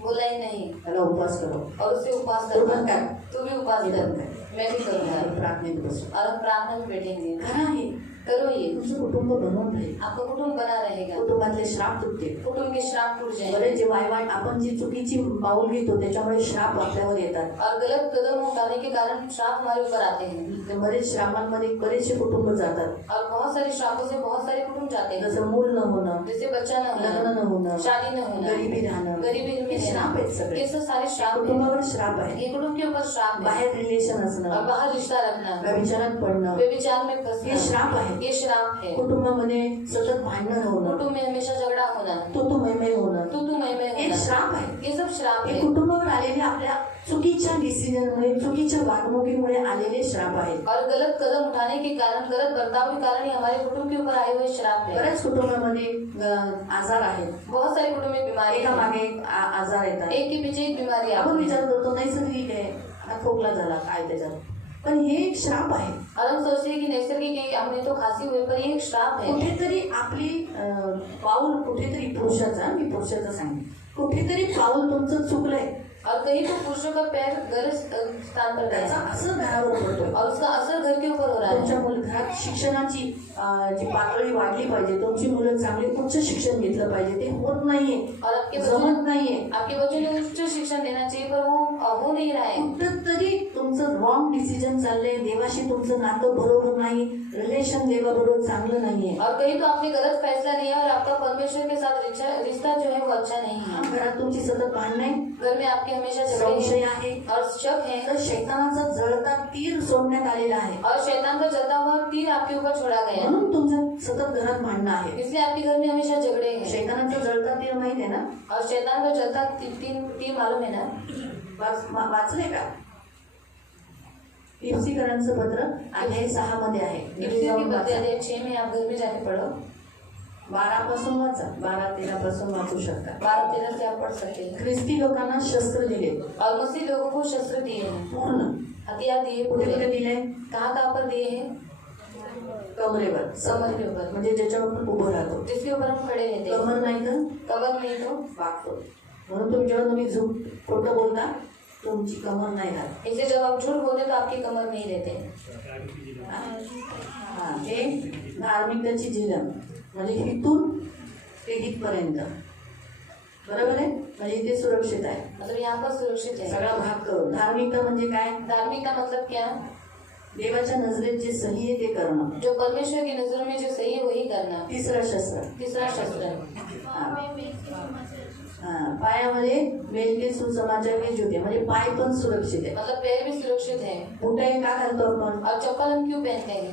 बोला ही नहीं. त्याला उपवास करो. और उससे उपवास तू पण करना. कर. तू भी उपवास मी कर. पण कर. मैं भी करूँगा. आपण प्रार्थनेत बसू. और हम प्रार्थना में बैठेंगे. खरं आहे, करो ये, तुमचं कुटुंब बनवून राहील. आपका कुटुंब बना रहेगा. कुटुंबातले श्राप तुटते. कुटुंब के श्राप टूट जाएंगे. बरेच जे वाईट आपण जी चुकीची पाऊल घेतो त्याच्यामुळे श्राप आपल्यावर येतात. और गलत कदम उठाने के कारण श्राप हमारे ऊपर आते हैं. ते बरेच श्रापांमध्ये बरेचसे कुटुंब जातात. और बहुत सारे श्रापों से बहुत सारे कुटुंब जाते हैं. जसं मूल न होणं, जैसे बच्चा न लग्न होना, न होणं, शादी न होना, गरिबी राहणं, गरीबी में हे श्राप आहेत रहना, सगळे. ये सब सारे श्राप हैं. कुटुंबावर श्राप आहे. ये कुटुंब के ऊपर श्राप है. बाहेर रिलेशन और असणं, बाहर रिश्ता रखना, व्यभिचारात पडणं, व्यभिचार में हे फंसना, श्राप आहे. ये श्राप है. कुटुंबामध्ये सतत भांडणं होणं, कुटुंब में हमेशा झगड़ा होना, तू मैमै होणं, तू मैं हे होना, श्राप आहे. ये सब श्राप हे है. कुटुंबावर आलेले आपल्या चुकीच्या डिसिजनमुळे, चुकीच्या वागणुकीमुळे आलेले श्राप आहेत. और गलत कदम उठाने के कारण, गलत बर्ताव के कारण ही हमारे कुटुंब के ऊपर आए हुए श्राप है. बऱ्याच कुटुंबामध्ये आजार आहेत. बहुत सारे कुटुंब में बीमारी एका है. मागे एक आजार येतात. एक के पीछे एक बीमारी आपण आती है. विचार करतो नैसर्गिक आहे, आता खोकला झाला काय त्याच्यात, पण हे एक श्राप आहे. और हम सोचते हैं कि नैसर्गिक है, नहीं तो खांसी हुए पर ये एक श्राप है। कुठेतरी आपली पाऊल कुठेतरी पुरुषाचा, मी पुरुषाचं सांगेन, कुठेतरी पाऊल तुमचं चुकलंय, और कहीं तो पुरुषों का पैर गलत स्थान पर गया त्याचा है असर घरावर पडतोय. और उसका असर घर के ऊपर हो रहा तुमच्या है। घरात शिक्षणाची जी पातळी वाढली पाहिजे, तुमची मुलं चांगले उच्च शिक्षण घेतलं पाहिजे, ते होत नाहीये, और आपके जमत बच्चों नाहीये. आपके बच्चों ने उच्च शिक्षण देना चाहिए पर वो हो नहीं रहा है। कुठंतरी तुमचं रॉंग डिसिजन चाललंय, देवाशी तुमचं नातं बरोबर नाही, रिलेशन देवाबरोबर चांगलं नाहीये. और कहीं तो आपने गलत फैसला लिया और आपका परमेश्वर के साथ रिश्ता जो है वो अच्छा नहीं है। घरात तुमची सतत भांडणे, घर में आपके हमेशा झगड़े संशय हैं आहे, और शक है तर शैतानाचा जळता तीर सोडण्यात आलेला आहे, और शैतान का जलता हुआ तीर आपके ऊपर छोड़ा गया है, म्हणून तुमच्या सतत घरात भांडणं आहे. इसलिए आपके घर में हमेशा झगड़े हैं। शैतानाचा जळता तीर माहिती आहे ना? और शैतान का जलता तीर मालूम है ना? वाचले का? इफ्सीकरांचं पत्र अध्याय 6 मध्ये आहे. इफ्सियों की पत्री अध्याय 6 में आप घर में जाके पढ़ो। 12 पासून वाचा, 12-13 पासून वाचू शकता. 12-13 से आप पढ़ सकते हैं। ख्रिस्ती लोकांना शस्त्र दिले, और मसीह लोगों को शस्त्र दिए हैं, पूर्ण. हथियार दिए कुठे पूरे। कुठे दिले? कहाँ पर दिए हैं? कमरेवर, कमर के ऊपर, म्हणजे ज्याच्यावर आपण उभं राहतो. जिसके ऊपर हम खड़े रहते हैं। कमर नाही तर कमर नहीं तो वागतो. म्हणून तुम्ही जेव्हा तुम्ही खोटं बोलता, तुमची कमर नाही राहत. इसे जब आप झूठ बोलते तो आपकी कमर नहीं रहते। हा, हे धार्मिकतेची जीवन, म्हणजे इथून ते इथपर्यंत, बरोबर आहे? म्हणजे इथे सुरक्षित आहे, मतलब यहाँ पर सुरक्षित है। सगळा भाग करून. धार्मिकता म्हणजे काय? धार्मिक का मतलब क्या? देवाच्या नजरेत जे सही आहे ते करणं. जो परमेश्वर की नजरों में जो सही है वही करना। तिसरा शस्त्र. तीसरा शस्त्र, पायामध्ये मेलके सुसमाचार ज्योती, म्हणजे पाय पण सुरक्षित आहे. मतलब पैर भी सुरक्षित है। बुटाई का घालतो आपण? और चप्पल हम क्यों पहनते हैं?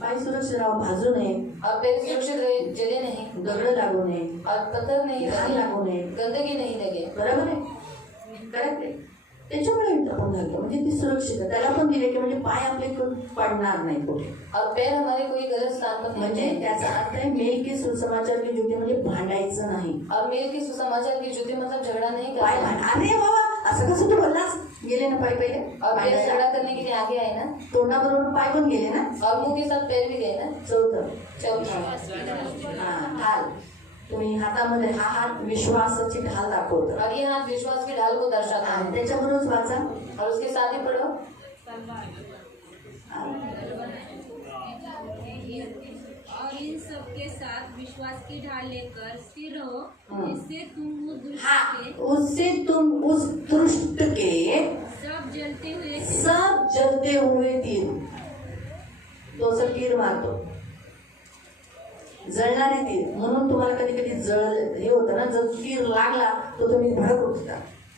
पाय सुरक्षित राहावं, भाजू नये, और पैर सुरक्षित रहे, जले नहीं, दगड लागू नये, और पत्थर नहीं घाण लगे, लागू नये, गंदगी नहीं लगे। बरोबर आहे? करेक्ट आहे. त्याच्यामुळे आपण घालतो, म्हणजे ती सुरक्षित आहे. त्याला पण दिले की म्हणजे पाय आपले पडणार नाही कुठे. और पैर हमारे कोई गलत स्थान पर नहीं म्हणजे जाएंगे। त्याचा अर्थ आहे मेल की सुसमाचार की ज्योती, म्हणजे भांडायचं नाही. और मेल की सुसमाचार की ज्योति मतलब झगड़ा नहीं पाय करना। अरे बाबा असं कसं तू बोललास? गेले ना पाय पहिले और पैर झगड़ा करने के लिए आगे आए ना, तोंडाबरोबर पाय पण गेले ना. और मुंह के साथ पैर भी गए ना। चौथं, चौथा, ढाल. तुम्ही हातामध्ये हा हात विश्वासाची ढाल दाखवतो. और ये हाथ विश्वास की ढाल को दर्शाता है। त्याच्याबरोबरच वाचा, और उसके साथ ही पढ़ो, और इन सब के साथ विश्वास की ढाल लेकर स्थिर रहो, जिससे तुम उस दुष्ट हाँ, के उससे तुम उस दुष्ट के सब जलते हुए तीर, तो असं तीर मारतो, जळणारे तीर. म्हणून तुम्हाला कधी कधी हे होतं ना, जर तीर लागला तर तुम्ही भडक उठता.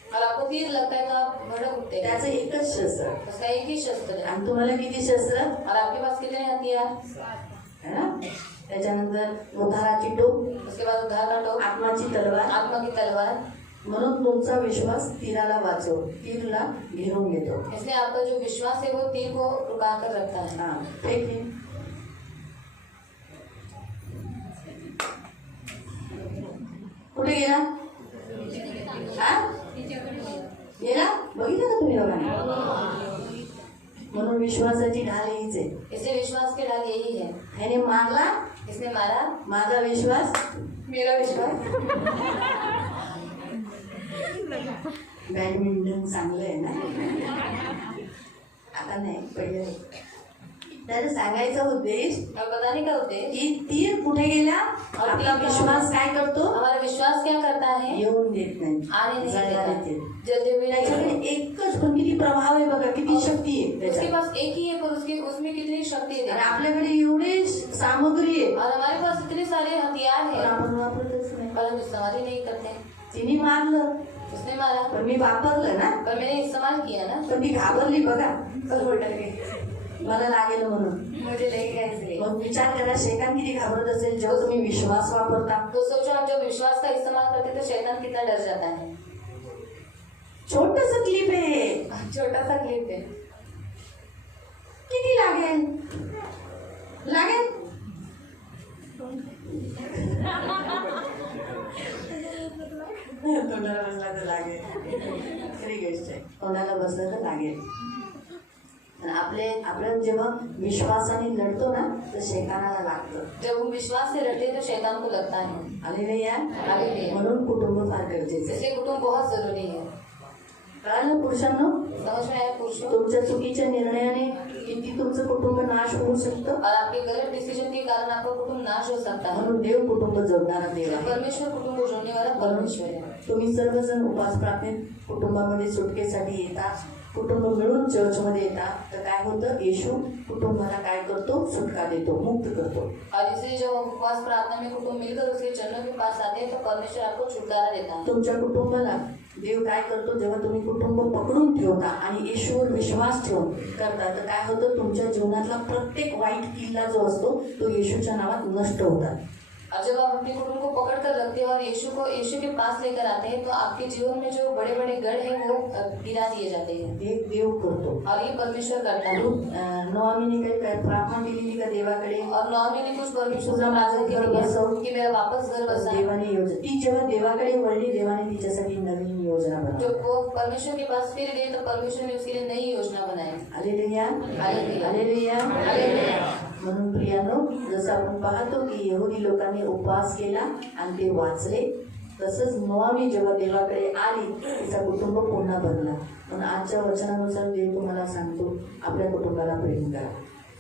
और आपको तीर लगता है तो आप भड़क उठते हैं। त्याचं एकच शस्त्र, उसका एक ही शस्त्र है। आणि तुम्हाला किती शस्त्र और आपके पास कितने हथियार? है ना? त्याच्यानंतर उद्धाराची टोप, उसके बाद उद्धार का टोप, आत्माची तलवार. आत्मा की तलवार। म्हणून तुमचा विश्वास तीराला वाचव, तीरला घेरून घेतो. इसलिए आपका जो विश्वास है वो तीर को रुका कर रखता है। हा, फेकली. कुठे गेला? हा? गेला? बघितलं का तुम्ही लोकांनी? म्हणून विश्वासाची ढाल हीच आहे. इसलिए विश्वास की ढाल यही है। ह्याने मारला, इसने मारा, माझा विश्वास, मेरा विश्वास। बॅडमिंटन चांगलं आहे ना? आता नाही, पहिले. तर सांगायचा उद्देश और बताने का उद्देश्य की तीर कुठे गेला, आपला विश्वास काय करतो? हमारा विश्वास क्या करता है? येऊन देत नाही, आने नहीं जळणारे देता, तीर. जलते हुए नहीं त्याच्याकडे देता। एकच, पण किती प्रभाव आहे बघा, किती शक्ती आहे उसके त्याच्यात. पास एक ही है पर उसमें कितनी शक्ति आणि है। आपल्याकडे एवढी सामग्री आहे, और हमारे पास इतने सारे हथियार पण हैं आपण वापरतच नाही. पर हम इस्तेमाल ही नहीं करते। तिने मारलं, उसने मारा पण मी वापरलं ना, पर मैंने इस्तेमाल किया ना, पण ती घाबरली बघा, पर वो डर गई, मला लागेल म्हणून. मुझे लगेगा इसलिए। मग विचार करा, शैतान किती घाबरत असेल जेव्हा तुम्ही विश्वास वापरता. तो सोचो आप जब विश्वास का इस्तेमाल करते तो शैतान कितना डर जाता है। छोटस क्लिप आहे, छोटा सा क्लिप है, किती लागेल? लागेल तोंडाला बसला तर लागेल, खरी गोष्ट आहे. तोंडाला बसलं तर लागेल. आणि आपलं जेव्हा विश्वासाने लढतो ना तर शैतानाला लागतं. जब हम विश्वास से लड़ते हैं तो शैतान को लगता है. हालेलुया. हालेलुया. म्हणून कुटुंब फार गरजेचं आहे. इसलिए कुटुंब बहुत जरूरी है. कळालं पुरुषांनो? समझ में आया पुरुषों? तुमच्या चुकीच्या निर्णयाने किती तुमचं कुटुंब नाश होऊ शकतं. और आपके गलत डिसीजन के कारण आपका कुटुंब नाश हो सकता है. म्हणून देव कुटुंब जोडणारा देव आहे. परमेश्वर कुटुंब को जोड़ने वाला परमेश्वर है. तुम्ही सर्वजण उपास प्रार्थनेत कुटुंबामध्ये सुटकेसाठी येता, कुटुंब मिळून चर्चमध्ये येतात, तर काय होतं? येशू कुटुंबाला काय करतो? सुटका देतो, मुक्त करतो. और इसलिए जब हम उपवास प्रार्थना में कुटुंब मिलकर उसके चरणों के पास आते हैं तो परमेश्वर आपको छुटकारा देता है. तुमच्या कुटुंबाला देव काय करतो? जेव्हा तुम्ही कुटुंब पकडून ठेवता आणि येशूवर विश्वास ठेवून करता, तर काय होतं? तुमच्या जीवनातला प्रत्येक वाईट किल्ला जो असतो तो येशूच्या नावात नष्ट होतात. और जब आप अपने कुटुंब को पकड़ कर रखते हैं और यीशु के पास लेकर आते हैं तो आपके जीवन में जो बड़े बड़े गढ़ हैं वो गिरा दिए जाते हैं. हे देव करतो. और ये परमेश्वर करता है. नोआमीने काय प्रार्थना केलेली का देवाकडे? और नोआमी ने कुछ परमेश्वर से प्रार्थना की कि मेरा वापस घर बसा. देवाने योजना ती जेव्हा देवाकडे वळली, देवाने तिच्यासाठी नवीन योजना बनवली. जब वो परमेश्वर के पास फिर गए तो परमेश्वर ने उसके लिए नई योजना बनाई. हालेलुया. हालेलुया. हालेलुया. हालेलुया. म्हणून प्रियानो, जसं आपण पाहतो की यहुदी लोकांनी उपवास केला आणि ते वाचले, तसंच नोआमी जेव्हा देवाकडे आली तिचा कुटुंब पुन्हा बनला. म्हणून आजच्या वचनानुसार देव तुम्हाला सांगतो, आपल्या कुटुंबाला प्रेम करा.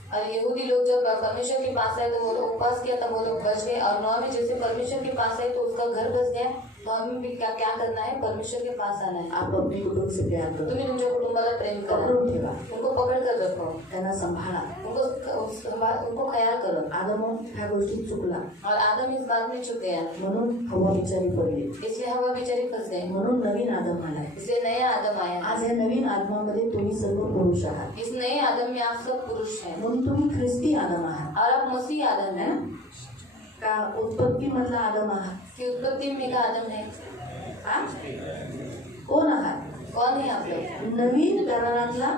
और यहूदी लोग जब परमेश्वर के पास आए तो वो लोग उपवास किया तब वो लोग बच गए. और नोआमी जैसे परमेश्वर के पास आए तो उसका घर बस गया. तो हमें भी क्या करना है? परमेश्वर के पास आना है. आप अपने कुटुंब से प्यार करो. तुम्ही तुमच्या कुटुंबाला प्रेम करा. पकडून ठेवा. उनको पकड़ कर रखो. त्यांना सांभाळा. उनको ख्याल करो. आदम ह्या गोष्टीत चुकला, और आदम इस बात में चूक गया. म्हणून हवा बिचारी पडली. इसलिए हवा बेचारी फंस गई. म्हणून नवीन आदम आलाय. इसलिए नया आदम आया. आज या नवीन आदमामध्ये तुम्ही सर्व पुरुष आहात. इस नए आदम में आप सब पुरुष हैं. म्हणून तुम्ही ख्रिस्ती आदम आहात. और आप मसीह आदम है हैं. ना? का उत्पत्ती मधला आदम आहात? कि उत्पत्ति में का आदम है. हा? कोण आहात? कौन है आप लोग? नवीन करारातला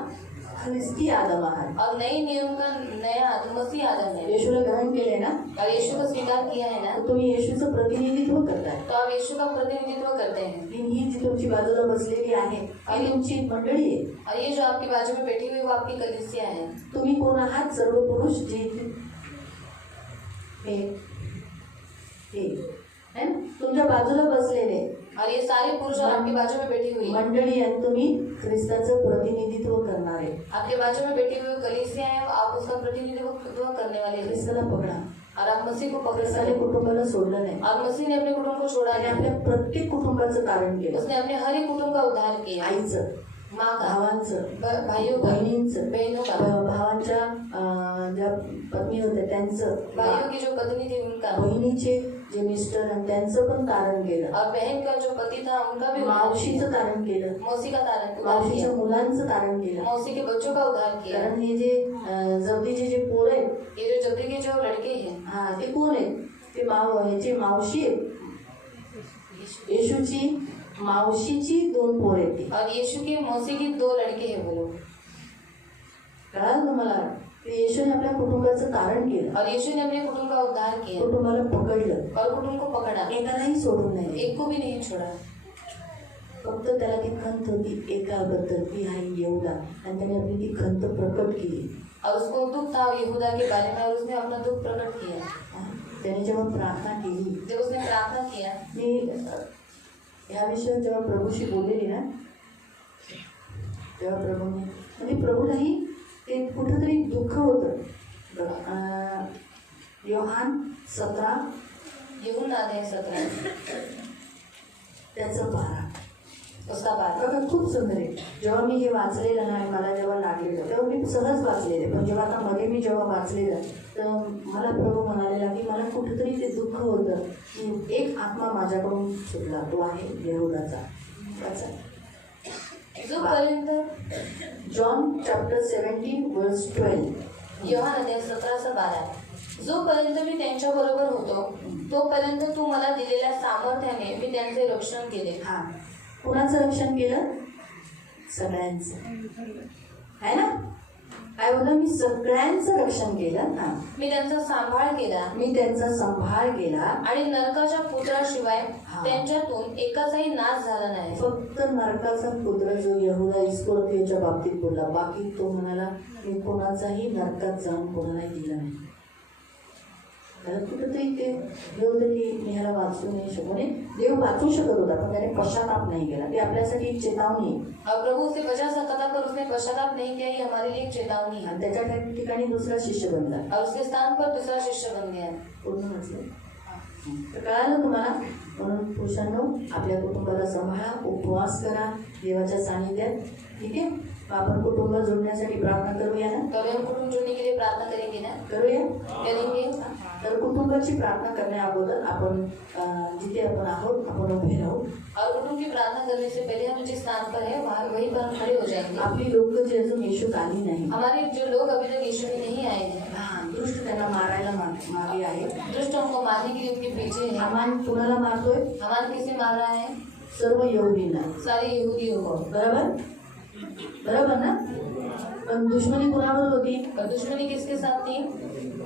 ख्रिस्ती आदम आहात. और नई नियम का नया आदम मसीह आदम है. येशूला ग्रहण केले ना, और यीशु को स्वीकार किया है ना, तर तुम्ही येशूचं प्रतिनिधित्व करताय. तो आप यीशु का प्रतिनिधित्व करते हैं. ही जी तुमची बाजूला बसलेली आहे ही तुमची मंडळी आहे. और ये जो आपकी बाजू में बैठी हुई वो आपकी कलीसिया है. तुम्ही कोण आहात? सर्व पुरुष जे हे है ना? तुमच्या बाजूला बसलेले और ये सारे पुरुष और आपकी बाजू में बैठी हुई मंडळी आणि तुम्ही ख्रिस्ताचं प्रतिनिधित्व करणारे. आपके बाजू में बैठी हुई कलीसिया है. आप उसका प्रतिनिधित्व करने वाले हैं. ख्रिस्ताला पकडा. और आप मसीह को पकड़ ख्रिस्ताने सकते. कुटुंबाला सोडलं नाही. और मसीह ने अपने कुटुंब को छोड़ा आणि है. आपल्या प्रत्येक कुटुंबाचं कारण केलं. उसने अपने हर एक कुटुंब का उद्धार किया. आईचं, माँ का, भावांचं, भाइयों का, बहिणींचं, बहनों का, भावांच्या ज्या पत्नी होत्या त्यांचं, भाइयों की जो पत्नी थी उनका, बहिणीचे जे मिस्टर आणि त्यांचं पण तारण केलं. और बहन का जो पति था उनका भी उद्धार किया. मावशीचं तारण केलं. मौसी का उद्धार मावशीच्या किया. मुलांचं तारण केलं. मौसी के बच्चों का उद्धार किया. कारण हे जे जवळीचे जे पोरं आहेत, ये जो जबरी के जो लड़के हैं, हा ते कोण आहेत? ते ह्याची मावशी आहेत. येशूची मावशीची 2 पोरं आहेत ती. और यीशु की मौसी की 2 लड़के हैं वो लोग. कळालं तुम्हाला? ते येशूने आपल्या कुटुंबाचं तारण केलं. और यीशु ने अपने कुटुंब का उद्धार किया कुटुंबाला पकडलं. और कुटुंब को पकड़ा. एकालाही सोडून नाही. एक को भी नहीं छोड़ा. फक्त त्याला ती खंत होती एकाबद्दल, ती आहे यहूदा, आणि त्याने आपली ती खंत प्रकट केली. और उसको दुख था यहूदा के बारे में और उसने अपना दुख प्रकट किया. त्याने जेव्हा प्रार्थना केली, जब उसने प्रार्थना किया, मी ह्या विषयावर जेव्हा प्रभूशी बोललेली ना, तेव्हा प्रभूने म्हणजे प्रभूलाही ते कुठंतरी दुःख होतं. योहान 17 यूहन्ना अध्याय 17 त्याचं 12 उसका 12. बघा खूप सुंदर आहे. जेव्हा मी हे वाचलेलं ना, मला जेव्हा लागलेलं तेव्हा मी सहज वाचलेलं, पण जेव्हा आता मध्ये मी जेव्हा वाचलेलं तर मला प्रभू म्हणालेला की मला कुठेतरी ते दुःख होतं की एक आत्मा माझ्याकडून सुटला, तो आहे यहूदाचा. जोपर्यंत जॉन चॅप्टर 17 वर्स 12. योहान अध्याय 17:12. जोपर्यंत मी त्यांच्या बरोबर होतो तोपर्यंत तू मला दिलेल्या सामर्थ्याने मी त्यांचे रक्षण केले. हा, कुणाचं रक्षण केलं? सगळ्यांचं, आहे ना? काय बोलला, मी सगळ्यांचं रक्षण केलं ना, मी त्यांचा सांभाळ केला मी त्यांचा संभाळ केला. आणि नरकाच्या पुत्राशिवाय हा. त्यांच्यातून एकाचाही नाश झाला नाही. फक्त नरकाचा पुत्र जो यहुदा इस्करियोतीच्या बाबतीत बोलला, बाकी तो म्हणाला मी कोणाचाही नरकात जाऊन कोणालाही दिला नाही. त्याला कुठंतरी ते हे होतं की मी ह्याला वाचू नाही शकू. म्हणजे देव वाचू शकत होता पण त्याने पश्चाताप नाही केला. ते आपल्यासाठी एक चेतावणी आहे. और प्रभु उसे बचा सकता था पर उसने पश्चाताप नहीं किया, ये हमारे लिए एक चेतावनी है. आणि त्याच्या ठिकाणी दुसरा शिष्य बनला. और उसके स्थान पर दूसरा शिष्य बन गया. पूर्ण वाचलं. तर कळालं तुम्हाला. म्हणून पुरुषांनो, आपल्या कुटुंबाला सांभाळा, उपवास करा देवाच्या सानिध्यात. ठीक आहे. आपण कुटुंब जोडण्यासाठी प्रार्थना करूया ना. तो हम कुटुंब जोड़ने के लिए प्रार्थना करेंगे ना. करूया. करेंगे. तर कुटुंबाची प्रार्थना करण्या अगोदर आपण जिथे आपण आहोत आपण उभे राहू. और कुटुंब की प्रार्थना करने से पहले हम जिस स्थान पर है वहाँ वहीं पर हम खड़े हो जाएंगे. आपली लोक जे अजून येशूत आली नाही, हमारे जो लोग अभी तक यीशु में नहीं आए हैं, दुष्ट त्यांना मारायला मागे आहे. दुष्ट हमको मारने के लिए उनके पीछे है. हामान कुणाला मारतोय? हमारे किसे मार रहा है? सर्व यहुदींना. सारे यहूदियों को. बरोबर बरोबर ना. पण दुश्मनी कुणावर होती? और दुश्मनी किसके साथ थी?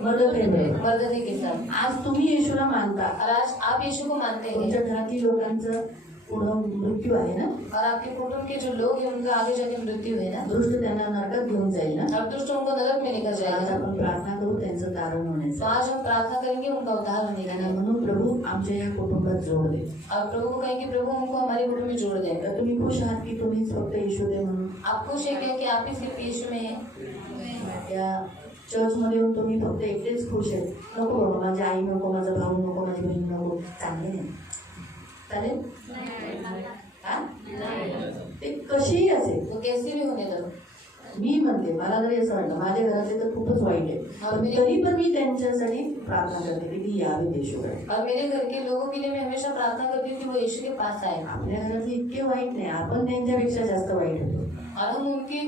मर्दखेमध्ये. मर्दने के साथ. आज तुम्ही येशूला मानता, और आज आप यीशु को मानते हैं तुमच्या घरातील लोकांचं पुढं मृत्यू आहे ना. और आपके कुटुंब के जो लोग हैं उनका आगे जाके मृत्यू है ना. दुष्ट त्यांना नरकात घेऊन जाईल ना. और दुष्ट उनको नरक में लेकर आज जाएगा. आपण प्रार्थना करू त्यांचं तारण तो होण्याचं. आज हम प्रार्थना करेंगे उनका उद्धार होने का. त्यांना म्हणून प्रभू आमच्या या कुटुंबात जोड दे. और प्रभु को कहेंगे प्रभु हमको हमारे कुटुंब में जोड़ दे. तर तुम्ही खुश आहात की तुम्हीच फक्त येशू दे म्हणून. आप खुश है क्या कि आप ही सिर्फ यीशु में है. या चर्चमध्ये येऊन तुम्ही फक्त एकटेच खुश आहे. नको बाबा, माझी आई नको, माझा भाऊ नको, माझी बहीण नको. चांगले नाही चालेल. हा? ते कशीही असेल. तो कैसे भी होने दो. मी म्हणते, मला जरी असं वाटलं माझ्या घरातले तर खूपच वाईट आहे, पण तरी पण मी त्यांच्यासाठी प्रार्थना करते की ती यावी देशोकडे. और मेरे घर के लोगों के लिए मैं हमेशा प्रार्थना करती हूँ कि वो यीशु के पास आए. आपल्या घरातले इतके वाईट नाही, आपण त्यांच्यापेक्षा जास्त वाईट होतो. और हम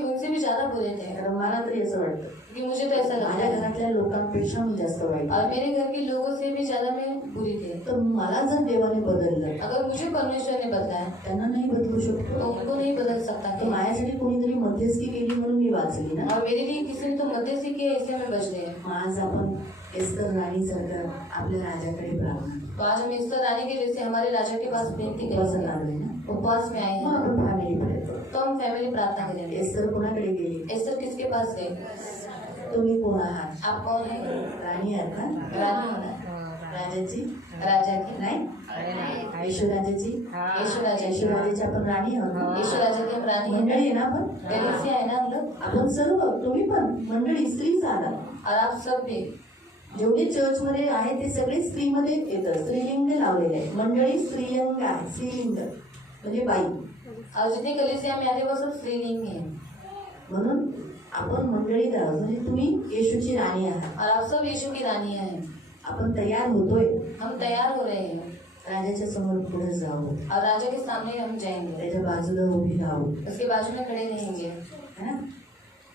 उनसे भी ज्यादा बुरे थे. कारण मला तरी असं वाटतं कि मुझे तो ऐसा लगता माझ्या है. घरातल्या लोकांपेक्षा मी जास्त वाईट और आहे. मेरे घर के लोगों से भी ज्यादा मैं बुरी थी. तर मला जर देवाने बदललं, अगर मुझे परमेश्वर ने बदला है त्यांना नाही बदलू शकतो. तो उनको नहीं बदल सकता तर है. माझ्यासाठी कोणीतरी मध्यस्थी केली म्हणून मी वाचली ना. और मेरे लिए किसी ने तो मध्यस्थी किया इससे मैं बच गई. मग आज आपण एस्तर राणीसारखं आपल्या राजाकडे प्रार्थना तो आज हम इस तरह आने के जैसे हमारे राजा के पास विनती उपवास करेंगे. लावले ना. उपवास में आए मग हैं आपण फॅमिली प्रेयर. तो हम फैमिली प्रार्थना करेंगे. एस्तर कोणाकडे गेली? एस्तर किसके पास गए? तुम्ही कोण आहात? आप कौन है? राणी आहात का? रानी होना. राजाची राजा की नाही. येशू राजाची. यीशु राजा येशू की. राजाची आपण राणी आहोत ना. यीशु राजा की हम रानी है. मंडळी आहे ना आपण. कलीसिया है ना हम लोग. आपण सर्व, तुम्ही पण मंडळी स्त्रीच आहात. और आप सब भी. जेवढे चर्चमध्ये आहे ते सगळे स्त्रीमध्ये येतं. स्त्रीलिंग लावलेले आहे. मंडळी स्त्रीलिंग आहे. स्त्रीलिंग म्हणजे बाई. और जितने कलीसिया में आते वो सब स्त्रीलिंग है. म्हणून आपण मंडळीत आहोत. म्हणजे तुम्ही येशूची राणी आहात. और आप सब यीशु की रानियां हैं. आपण तयार होतोय. हम तैयार हो रहे हैं राजाच्या समोर पुढे जाऊ. और राजा के सामने हम जाएंगे. त्याच्या बाजूला उभी राहू. उसके बाजू में खड़े रहेंगे है ना.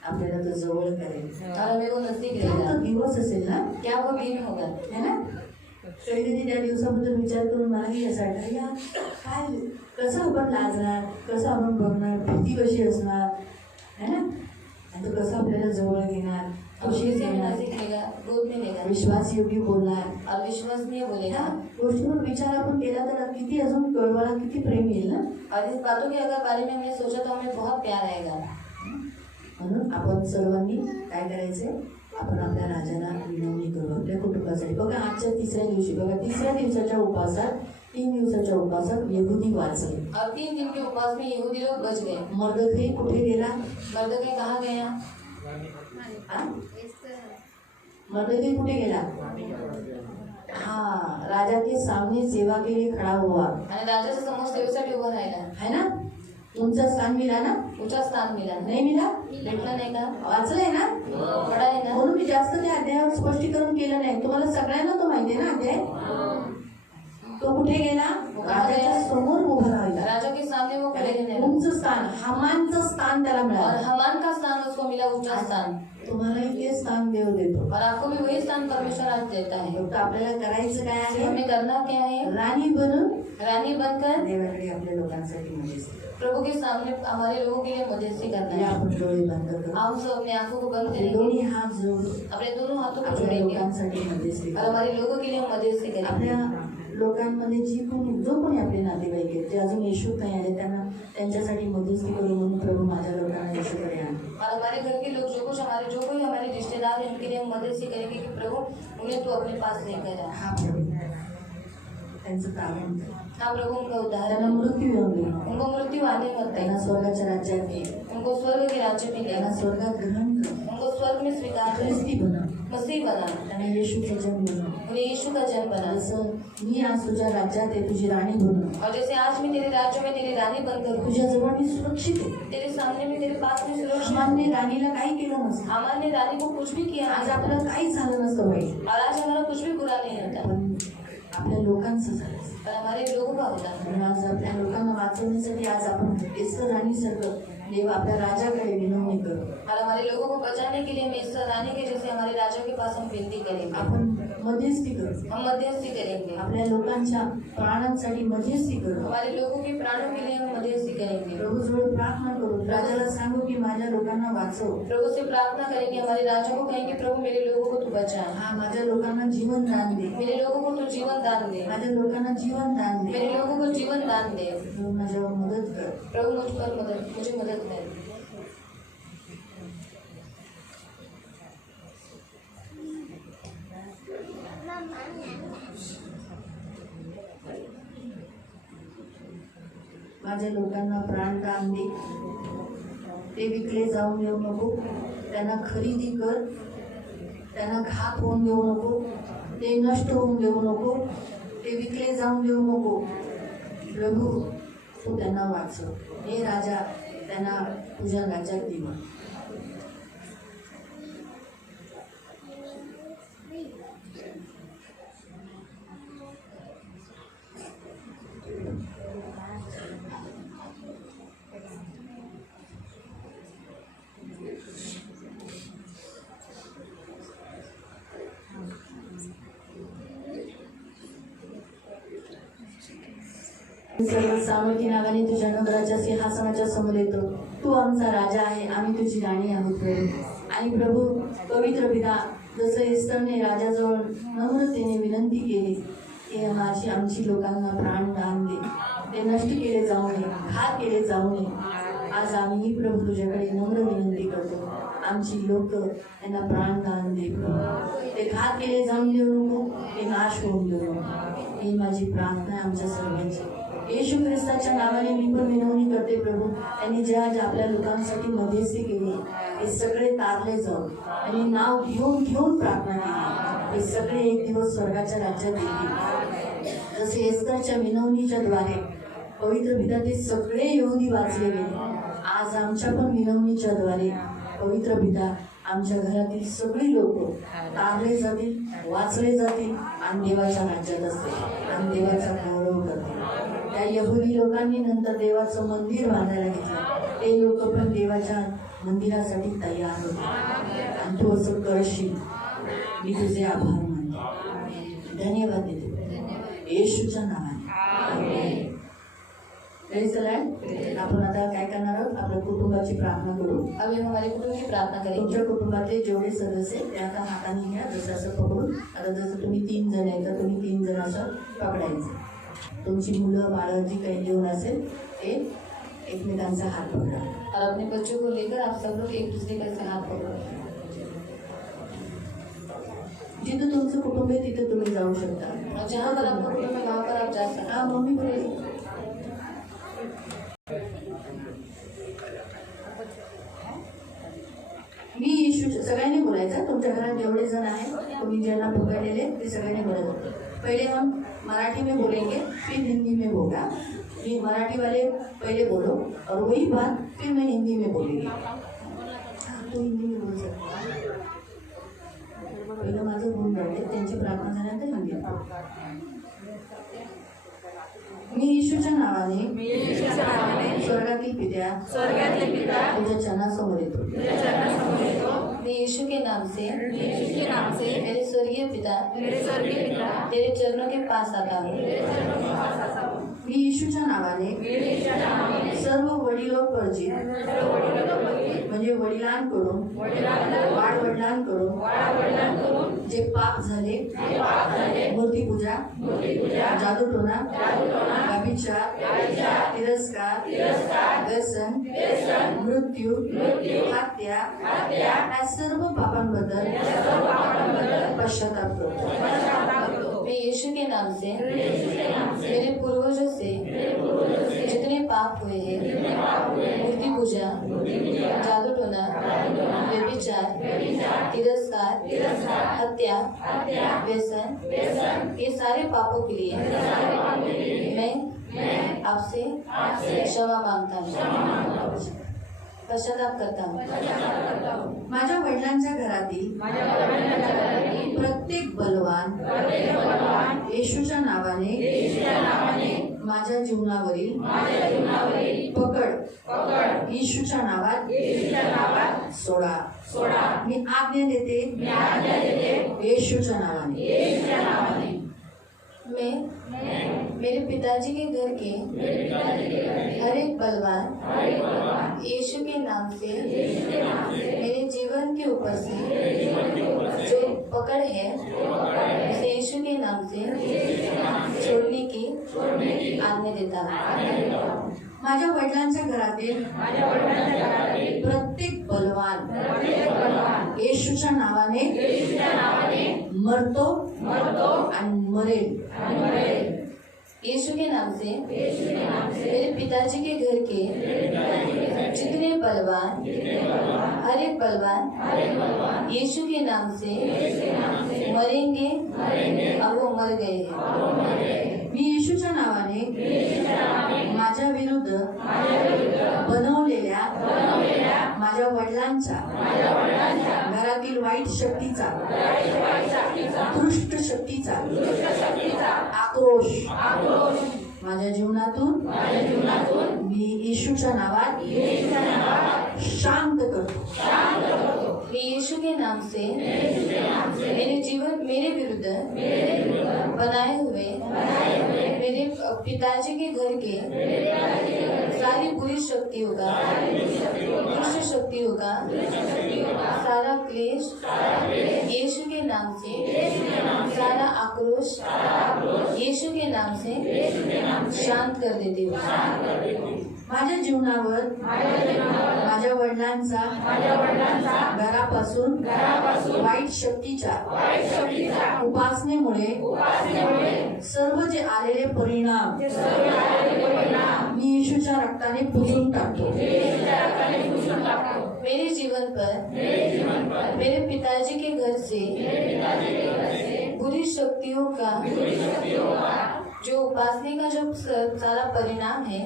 आपल्याला तो जवळ करेल. और हमें वो नजदीक क्या रहेगा. तो दिवस असेल ना. क्या वो दिन होगा? है ना. कधी कधी त्या दिवसाबद्दल विचार करून मलाही असं वाटतं या काय कसं आपण लाजणार, कसं आपण बघणार, भीती कशी असणार है ना. आणि तो कसं आपल्याला जवळ घेणार, खुशी खुशी में घेणार, नजदीक लेगा, गोद में लेगा विश्वासयोग्य बोलणार. और विश्वसनीय बोलेगा. ह्या गोष्टीवर विचार आपण केला तर किती अजून कळवळा, किती प्रेम येईल ना. और इस बातों के अगर बारे में हमने सोचा तो हमें बहुत प्यार आएगा. म्हणून आपण सर्वांनी काय करायचंय, आपण आपल्या राजाला विनवणी करू आपल्या कुटुंबासाठी. बघा आजच्या तिसऱ्या दिवशी, बघा तिसऱ्या दिवसाच्या उपासात, 3 दिवसाच्या उपासात यहुदी वाचले. और 3 दिन के उपवास में यहूदी लोग बच गए. मर्दखई कुठे गेला? मर्दकै कहाँ गया? हा? मर्दखई कुठे गेला? हाँ, राजा के सामने सेवा के लिए खड़ा हुआ आणि राजाच्या समोर सेवेसाठी उभा राहिला. है ना. ऊंचा स्थान मिला ना. ऊंचा स्थान मिला. नाही मिला. भेटला नाही का? वाचलंय ना. पडा आहे ना. म्हणून मी जास्त त्या अध्यायावर स्पष्टीकरण केलं नाही. तुम्हाला सगळ्यांना तो माहिती आहे ना अध्याय. तो कुठे गेला? राजाच्या समोर उभा राहिला. राजा के सामने वो खड़े रहने लगा. उंच स्थान, हामानचं स्थान त्याला और मिळालं. हमान का स्थान उसको मिला, ऊंचा स्थान. तुम्हालाही ते स्थान देव देतो. और आपको भी वही स्थान परमेश्वर आज देता है. फक्त आपल्याला करायचं काय तो आहे? हमें करना क्या है? राणी बनून रानी बनकर देवाकडे आपल्या लोकांसाठी मध्यस्थी. प्रभु के सामने हमारे लोगों के लिए मध्यस्थी करना या है। आपण डोळे बंद करू, हम सब अपने आंखों को बंद आपले करेंगे, दोन्ही हात जोडू, अपने दोनों हाथों को आपल्या जोड़ेंगे लोकांसाठी मध्यस्थी और करू. हमारे लोगों के लिए मध्यस्थी करेंगे। आपल्या लोकांमध्ये जो कोणी आपले नातेवाईक आहेत जे अजून येशूत नाही आले त्यांना त्यांच्यासाठी मध्यस्थी करू म्हणून प्रभू माझ्या लोकांना येशूकडे आण. और हमारे घर के लोग जो कोई हमारे रिश्तेदार हैं उनके लिए हम मध्यस्थी करेंगे कि प्रभु उन्हें तो अपने पास लेकर आ। हा प्रभू त्यांचं तारण कर. हाँ प्रभु उनका त्यांना उद्धारण, मृत्यू येऊन देऊ, उनको मृत्यू आने मत त्यांना दे, स्वर्गाच्या राज्यात घे, उनको स्वर्ग के राज्य में ले, त्यांना स्वर्गात ग्रहण कर, उनको स्वर्ग में स्वीकार कर, ख्रिस्ती बनव, मसीह बना, त्यांना येशूचा जन्म बनव. उन्हें यीशु का जन्म बना। जसं मी आज तुझ्या राज्यात आहे तुझी राणी बनव, और जैसे आज मैं तेरे राज्य में तेरी रानी बनकर हूँ, तुझ्या जवळ मी सुरक्षित आहे. तेरे सामने में तेरे पास में सुरक्षित हूँ। हमाने राणीला काही केलं नसतं, हमारे ने रानी को कुछ भी किया आज आज आपल्याला काहीच झालं नसतं वाईट, और आज हमारा कुछ भी बुरा नहीं होता, पण आपल्या लोकांचं झालं. पर हमारे लोगों का होता। म्हणून आज आपल्या लोकांना वाचवण्यासाठी आज आपण एस्तर राणीसारखं देव आपल्या राजाकडे विनवणी करू. और हमारे लोगों को बचाने के लिए हम एस्तर रानी के जैसे हमारे राजा के पास हम विनती करेंगे, आपण मध्यस्थी करू, हम मध्यस्थी करेंगे, आपल्या लोकांच्या प्राणांसाठी मध्यस्थी करू. हमारे लोगों के प्राणों के लिए हम मध्यस्थी करेंगे, प्रभूजवळ प्रार्थना करू, राजाला सांगू की माझ्या लोकांना वाचव. प्रभु से प्रार्थना करेंगे, हमारे राजा को कहेंगे प्रभु मेरे लोगों को तू बचा, हा माझ्या लोकांना जीवन दान दे, मेरे लोगों को तू जीवन दान दे, माझ्या लोकांना जीवन दान दे. मेरे लोगों को जीवन दान दे। प्रभू माझ्यावर मदत कर. प्रभु मुझे मदद कर। माझ्या लोकांना प्राणदान दे. ते विकले जाऊन देऊ नको, त्यांना खरेदी कर, त्यांना घात होऊन देऊ नको, ते नष्ट होऊन देऊ नको, ते विकले जाऊन देऊ नको. प्रभू तू त्यांना वाचव. हे राजा त्यांना तुझ्या राज्यात दिवा. सर्व सामर्थी नावाने तुझ्या नगराच्या सिंहासनाच्या समोर येतो. तू आमचा राजा आहे, आम्ही तुझी राणी आहोत प्रभू. आणि प्रभू पवित्र पिता, जसं एस्तरने राजाजवळ नम्रतेने विनंती केली की आमची लोकांना प्राणदान दे, ते नष्ट केले जाऊ नये, घात केले जाऊ नये. आज आम्ही प्रभू तुझ्याकडे नम्र विनंती करतो, आमची लोक त्यांना प्राणदान दे प्रभू. ते घात केले जाऊन देऊ नको, ते नाश होऊन देऊ नको. ही माझी प्रार्थना आहे आमच्या सर्वांची. येशू ख्रिस्ताच्या नावाने मी पण विनवणी करते प्रभू, त्यांनी जे आज आपल्या लोकांसाठी मध्यस्थी केली हे सगळे तारले जाऊन आणि नाव घेऊन घेऊन प्रार्थना केली, हे सगळे एक दिवस स्वर्गाच्या राज्यात येतील. जसे एस्तरच्या विनवणीच्या द्वारे पवित्र पिता ते सगळे यहुदी वाचले गेले, आज आमच्या पण विनवणीच्या द्वारे पवित्र पिता आमच्या घरातील सगळी लोक तारले जातील, वाचले जातील आणि देवाच्या राज्यात असतील आणि देवाचा गौरव करतील. त्या यहुदी लोकांनी नंतर देवाचं मंदिर बांधायला घेतलं, ते लोक पण देवाच्या मंदिरासाठी तयार होते. आणि तू असं करशील, मी तुझे आभार मानते, धन्यवाद देते येशूच्या नावाने. Praise the Lord. आपण आता काय करणार आहोत, आपल्या कुटुंबाची प्रार्थना करू. अभी हम हमारे कुटुंब की प्रार्थना करेंगे। तुमच्या कुटुंबातले जेवढे सदस्य आहेत, ते आता हाताने घ्या, जसं असं पकडून. आता जसं तुम्ही 3 जण आहे तर तुम्ही 3 जण असं पकडायचं. तुमची मुलं बाळं जी काही घेऊन असेल ते एकमेकांचा हात पकडा. और अपने बच्चों को लेकर आप सब लोग एक दूसरे का से हाथ पकड़ो। जिथं तुमचं कुटुंब आहे तिथे तुम्ही जाऊ शकता. और जहाँ पर आपका कुटुंब है वहाँ पर आप जा सकते हा मम्मी बोलेल. मी येशूच्या, सगळ्यांनी बोलायचं. तुमच्या घरात जेवढे जण आहेत तुम्ही ज्यांना पकडलेले ते सगळ्यांनी बोलायचं. पहले हम मराठी में बोलेंगे, फिर हिंदी में होगा. ये मराठी वाले पहले बोलो और वही बात फिर मैं हिंदी में बोलेंगी. तो हिंदी में बोल सकता. पहिलं माझं गुण राहिले, त्यांची प्रार्थना झाल्यानंतर हिंदी. मी येशूच्या नावाने स्वर्गातील पित्या तुझ्या चरणासमोर येतो. मैं यीशु के नाम से मेरे स्वर्गीय पिता तेरे चरणों के पास आता हूँ। मी येशूच्या नावाने सर्व वडिलोपर्जित म्हणजे वडिलांकडून वाडवडिलांकडून जे पाप झाले मूर्तीपूजा जादूटोना व्यभिचार तिरस्कार व्यसन मृत्यू हत्या या सर्व पापांबद्दल पश्चाताप करतो। मैं यीशु के नाम से मेरे पूर्वजों से जितने पाप हुए हैं मूर्ति पूजा जादू टोना व्यभिचार तिरस्कार हत्या व्यसन ये सारे पापों के लिए मैं आपसे क्षमा मांगता हूँ, पश्चाताप करता हूँ। माझ्या वडिलांच्या घरातील प्रत्येक बलवान येशूच्या नावाने माझ्या जीवनावरील पकड येशूच्या नावात सोडा। मी आज्ञा देते येशूच्या नावाने। मैं मेरे पिताजी के घर के हर एक बलवान यीशु के नाम से मेरे जीवन के ऊपर से जो पकड़ है उसे यीशु के नाम से छोड़ने की आज्ञा देता हूँ। माझ्या वडिलांच्या घरातील प्रत्येक बलवान येशूच्या नावाने मरतो आणि मरेल। यीशु के नाम से मेरे पिताजी के घर के जितने बलवान हर एक बलवान यीशु के नाम से मरेंगे और वो मर गए हैं। मी येशूच्या नावाने माझ्या विरुद्ध बनवलेल्या माझ्या वडिलांच्या घरातील वाईट शक्तीचा दुष्ट शक्तीचा आक्रोश माझ्या जीवनातून मी येशूच्या नावात शांत करतो। मैं यीशु के नाम से मेरे विरुद्ध बनाए हुए मेरे पिताजी के घर के सारी बुरी शक्तियों का दुष्ट शक्तियों का सारा क्लेश यीशु के नाम से सारा आक्रोश यीशु के नाम से शांत कर देती हूँ। माझ्या जीवनावर माझ्या वडिलांचा घरापासून वाईट शक्तीच्या उपासनेमुळे सर्व जे आलेले परिणाम मी येशूच्या रक्ताने पुसून टाकतो। मेरे जीवन पर मेरे पिताजी के घर से बुरी शक्तियों का जो उपासने का जो सारा परिणाम है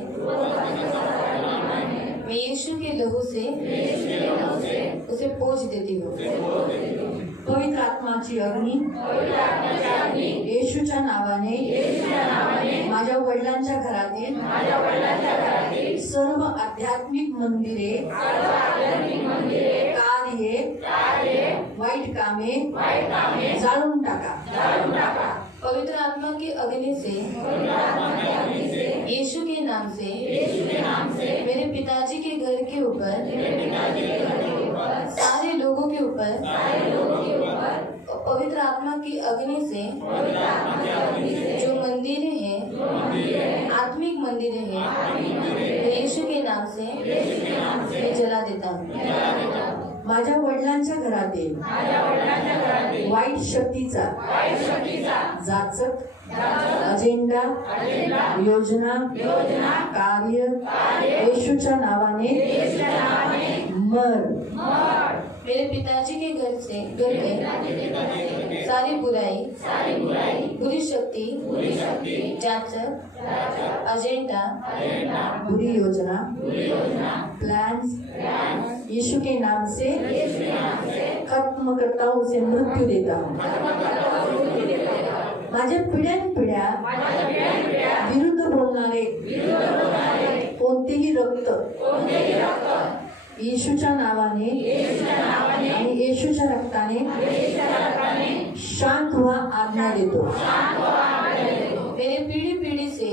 मैं यीशु के लहू से उसे पोंछ देती हूँ। पवित्र आत्माची अग्नी येशूच्या नावाने माझ्या वडिलांच्या घरातील सर्व आध्यात्मिक मंदिरे कार्ये वाईट कामे जाळून टाका। पवित्र आत्मा की अग्नि से यीशु के नाम से मेरे पिताजी के घर के ऊपर सारे लोगों के ऊपर पवित्र आत्मा की अग्नि से जो मंदिरें हैं आत्मिक मंदिरें हैं यीशु के नाम से मैं जला देता हूँ। माझ्या वडिलांच्या घरातील वाईट शक्तीचा जाचक अजेंडा योजना कार्य येशूच्या नावाने मर। मेरे पिताजी के घर सारी बुराई बुरी शक्ति जाचक एजेंडा बुरी योजना प्लान्स यीशु के नाम से खत्म करता हूँ, उसे मृत्यू देता हूँ। माझ्या पिढ्यानपिढ्या विरुद्ध बोलणारे कोणतेही रक्त येशूच्या नावाने आणि येशूच्या रक्ताने शांत व्हा आज्ञा देतो। मेरे पीढ़ी से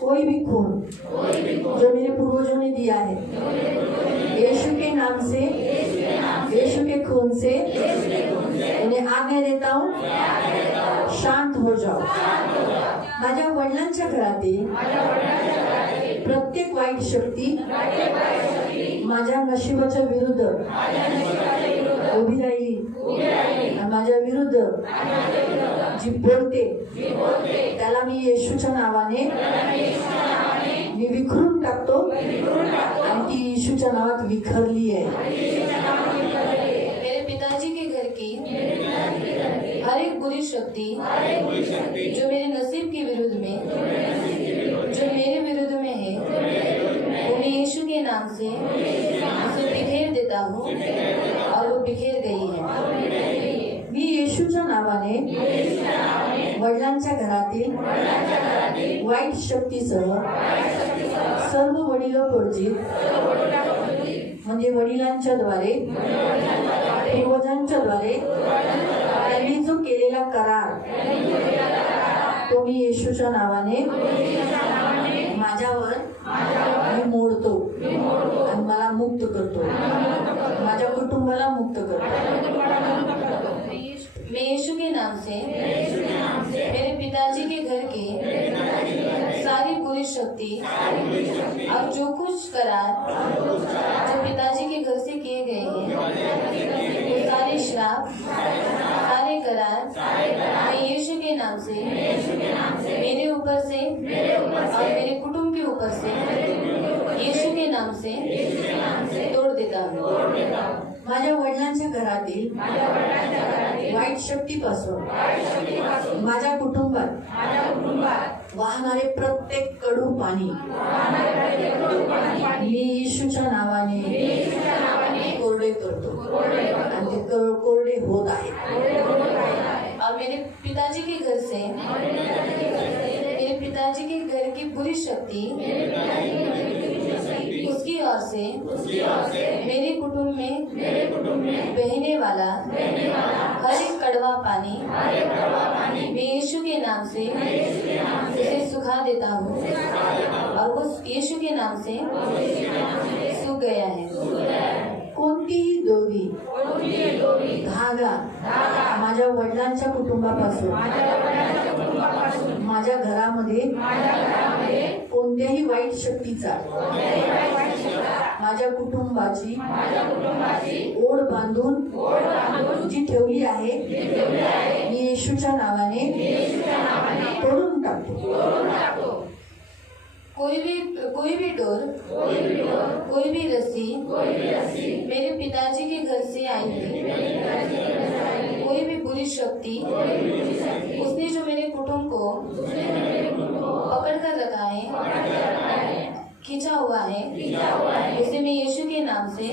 कोई भी खून जो मेरे पूर्वजों ने दिया है, यीशु के नाम से, यीशु के खून से उन्हें आज्ञा देता हूँ, शांत हो जाओ। माझ्या वडिलांच्या घरातील प्रत्येक वाईट शक्ती माझ्या नशिबाच्या विरुद्ध उभी राहिली, माझ्या विरुद्ध जी बोलते त्याला मी येशूच्या नावाने मी विखरून टाकतो आणि ती येशूच्या नावात विखरली आहे। मेरे पिताजी के घर की हर एक बुरी शक्ति जो मेरे नसीब के विरुद्ध में, जो मेरे विरुद्ध में है, वो मैं यीशु के नाम से उसे बिखेर देता हूँ और वो बिखेर गई है। मी येशूच्या नावाने वडिलांच्या घरातील वाईट शक्तीसह सर्व वडिलोपर्जित म्हणजे वडिलांच्या द्वारे, पूर्वजांच्या द्वारे त्यांनी जो केलेला करार तो मी येशूच्या नावाने माझ्यावर मी मोडतो आणि मला मुक्त करतो, माझ्या कुटुंबाला मुक्त करतो। मैं यीशु के नाम से मेरे पिताजी के घर की सारी बुरी शक्ति और जो कुछ करार जो पिताजी के घर से किए गए हैं, वो सारे श्राप, सारे करार मैं यीशु के नाम से मेरे ऊपर से और मेरे कुटुंब के ऊपर से यीशु के नाम से तोड़ देता हूँ। माझ्या वडिलांच्या घरातील वाईट शक्तीपासून माझ्या कुटुंबात वाहणारे प्रत्येक कडू पाणी मी येशूच्या नावाने कोरडे करतो आणि ते कोरडे होत आहेत। और मेरे पिताजी के घर से मेरे पिताजी के घर की बुरी शक्ति उसकी ओर से मेरे कुटुंब में बहने वाला हर एक कड़वा पानी मैं यीशु के नाम से उसे सुखा देता हूँ और वो यीशु के नाम से सूख गया है। कोणतीही दोरी धागा माझ्या वडिलांच्या कुटुंबापासून माझ्या घरामध्ये कोणत्याही वाईट शक्तीचा माझ्या कुटुंबाची ओढ बांधून जी ठेवली आहे मी येशूच्या नावाने तोडून टाकतो। कोई भी डोर, कोई भी रस्सी मेरे पिताजी के घर से आई थी, कोई भी बुरी शक्ति उसने जो मेरे कुटुंब को पकड़ कर रखा है, खींचा हुआ है, उसे मैं यीशु के नाम से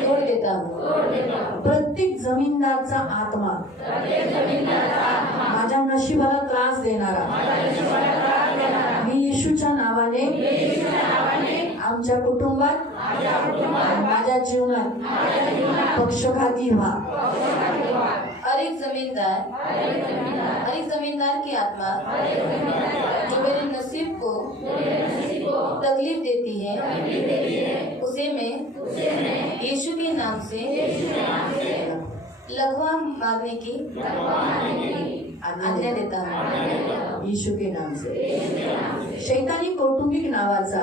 तोड़ देता हूँ। प्रत्येक जमीनदारचा आत्मा माझ्या नशिबाला त्रास देणारा मी येशूच्या नावाने आमच्या कुटुंबात माझ्या जीवनात पक्षपाती व्हा। हर एक जमींदार की आत्मा जो मेरे नसीब को तकलीफ देती है, उसे मैं यीशु के नाम से लघवा मारने की आज्ञा देता हूँ येशू के नाम से। शैतानी कौटुंबिक नावाचा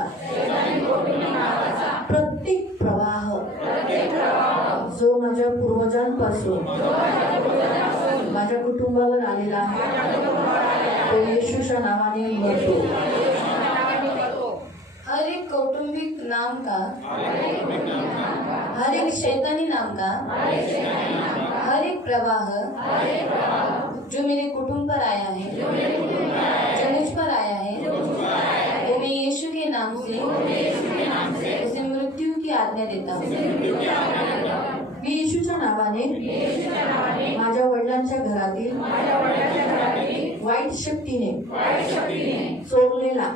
प्रत्येक प्रवाह जो माझ्या पूर्वजांपासून माझ्या कुटुंबावर आलेला आहे तो येशूच्या नावाने मरतो। हर एक कौटुंबिक नाम का, हर एक शैतानी नाम का, हर एक प्रवाह जो मेरे कुटुंब पर आया है, जो मुझ पर आया है, वो मैं यीशु के नाम से उसे मृत्यु की आज्ञा देता हूँ। मी येशूच्या नावाने माझ्या वडिलांच्या घरातील वाईट शक्तीने चोरलेला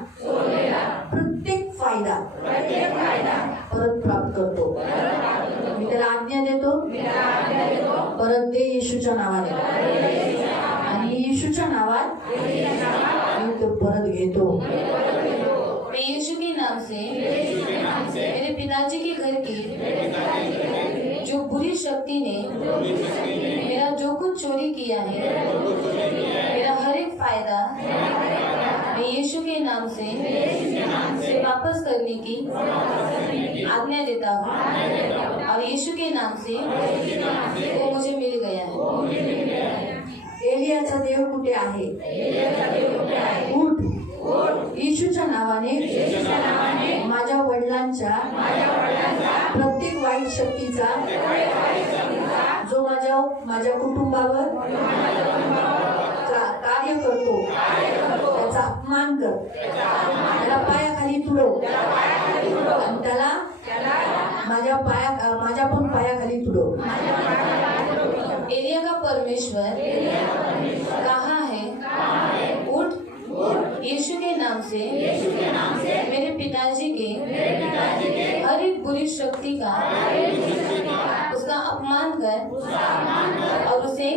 प्रत्येक फायदा परत प्राप्त करतो। मी त्याला आज्ञा देतो परत दे येशूच्या नावाने आणि येशूच्या नावात मी तो परत घेतो. मैं यीशु के नाम से मेरे पिताजी के घर की जो बुरी शक्ति ने मेरा जो कुछ चोरी किया है, मेरा हर एक फायदा मैं यीशु के नाम से वापस करने की आज्ञा देता हूँ और यीशु के नाम से वो मुझे मिल गया है. एलियाचा देव कुठे आहे? उठ. येशूच्या नावाने माझ्या वडिलांच्या प्रत्येक वाईट शक्तीचा जो माझ्या कुटुंबावर कार्य करतो त्याचा अपमान कर. त्याला पायाखाली तुडव आणि त्याला माझ्या पण पायाखाली तुडव. एलिया का परमेश्वर कहाँ है? उठ. यीशु के नाम से मेरे पिताजी के हर एक बुरी शक्ति का उसका अपमान कर और उसे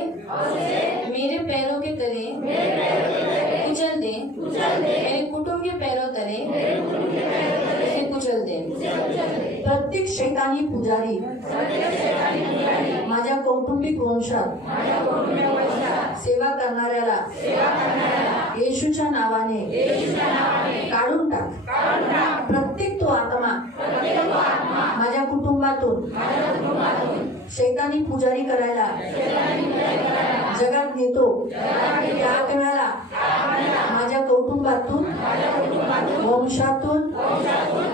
मेरे पैरों के तले कुचल दे. मेरे कुटुंब के पैरों तले उसे कुचल दे. प्रत्येक शैतानी पुजारी माझ्या कौटुंबिक वंशात सेवा करणाऱ्याला येशूच्या नावाने काढून टाक. प्रत्येक तो आत्मा माझ्या कुटुंबातून शैतानी पुजारी करायला जगात नेतो त्या आत्म्याला माझ्या कौटुंबातून वंशातून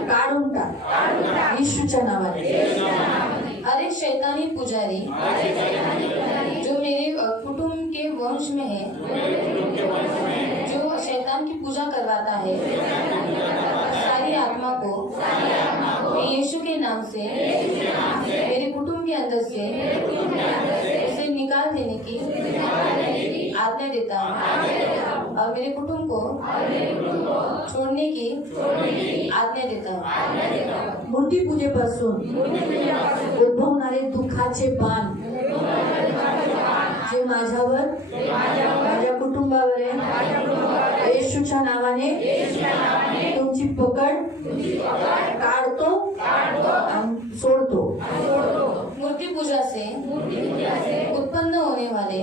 काढून टाक येशूच्या नावाने. अरे शैतानी पुजारी जो मेरे कुटुंब के वंश में है, जो शैतान की पूजा करवाता है, सारी आत्मा को मैं यीशु के नाम से मेरे कुटुंब के अंदर से उसे निकाल देने की आज्ञा देता हूँ और मेरे कुटुंब को छोड़ने की आज्ञा देता हूँ. मूर्ती पूजेपासून उद्भवणारे दुःखाचे बाण जे माझ्यावर माझ्या कुटुंबावर आहे, येशूच्या नावाने तुमची पकड काढतो आणि सोडतो. मूर्ति पूजा से उत्पन्न होने वाले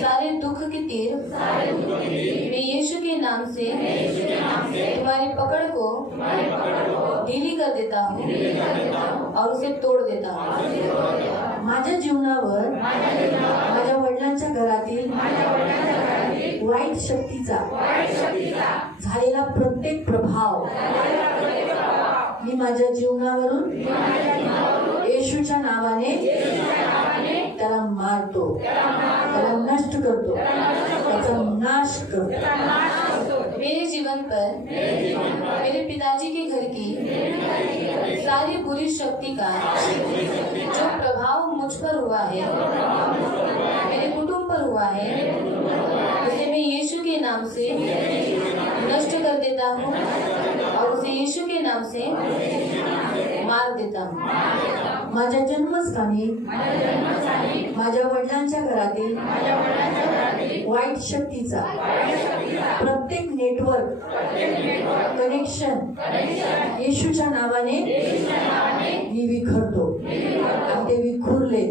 सारे दुख के तीर मैं यीशु के नाम से तुम्हारी पकड़ को ढीली कर देता हूँ और उसे तोड़ देता हूँ. माझ्या जीवनावर माझ्या वडिलांच्या घरातील वाईट शक्तीचा झालेला प्रत्येक प्रभाव मी माझ्या जीवनावरून येशूच्या नावाने त्याला मारतो, त्याला नष्ट करतो, त्याचा नाश करतो. मेरे जीवन पर मेरे पिताजी के घर की सारी बुरी शक्ति का जो प्रभाव मुझ पर हुआ है, मेरे कुटुंब पर हुआ है, उसे मैं यीशु के नाम से नष्ट कर देता हूँ और उसे यीशु के नाम से मार देता हूँ. माझ्या जन्मस्थानी माझ्या वडिलांच्या घरातील वाईट शक्तीचा प्रत्येक नेटवर्क कनेक्शन येशूच्या नावाने मी विखरतो आणि ते विखुरले.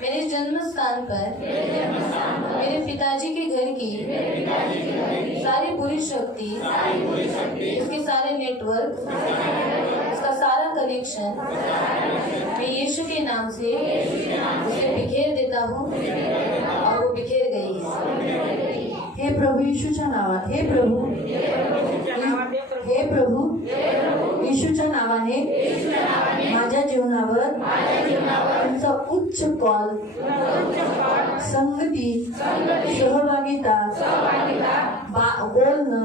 मेरे जन्म स्थान पर मेरे पिताजी के घर की सारी बुरी शक्ति, उसके सारे नेटवर्क, उसका सारा कनेक्शन मैं यीशु के नाम से उसे बिखेर देता हूँ और वो बिखेर गई है. हे प्रभू येशूच्या नावात, हे प्रभू येशूच्या नावाने माझ्या जीवनावर तुमचा उच्च कॉल, संगती, सहभागिता, बोलणं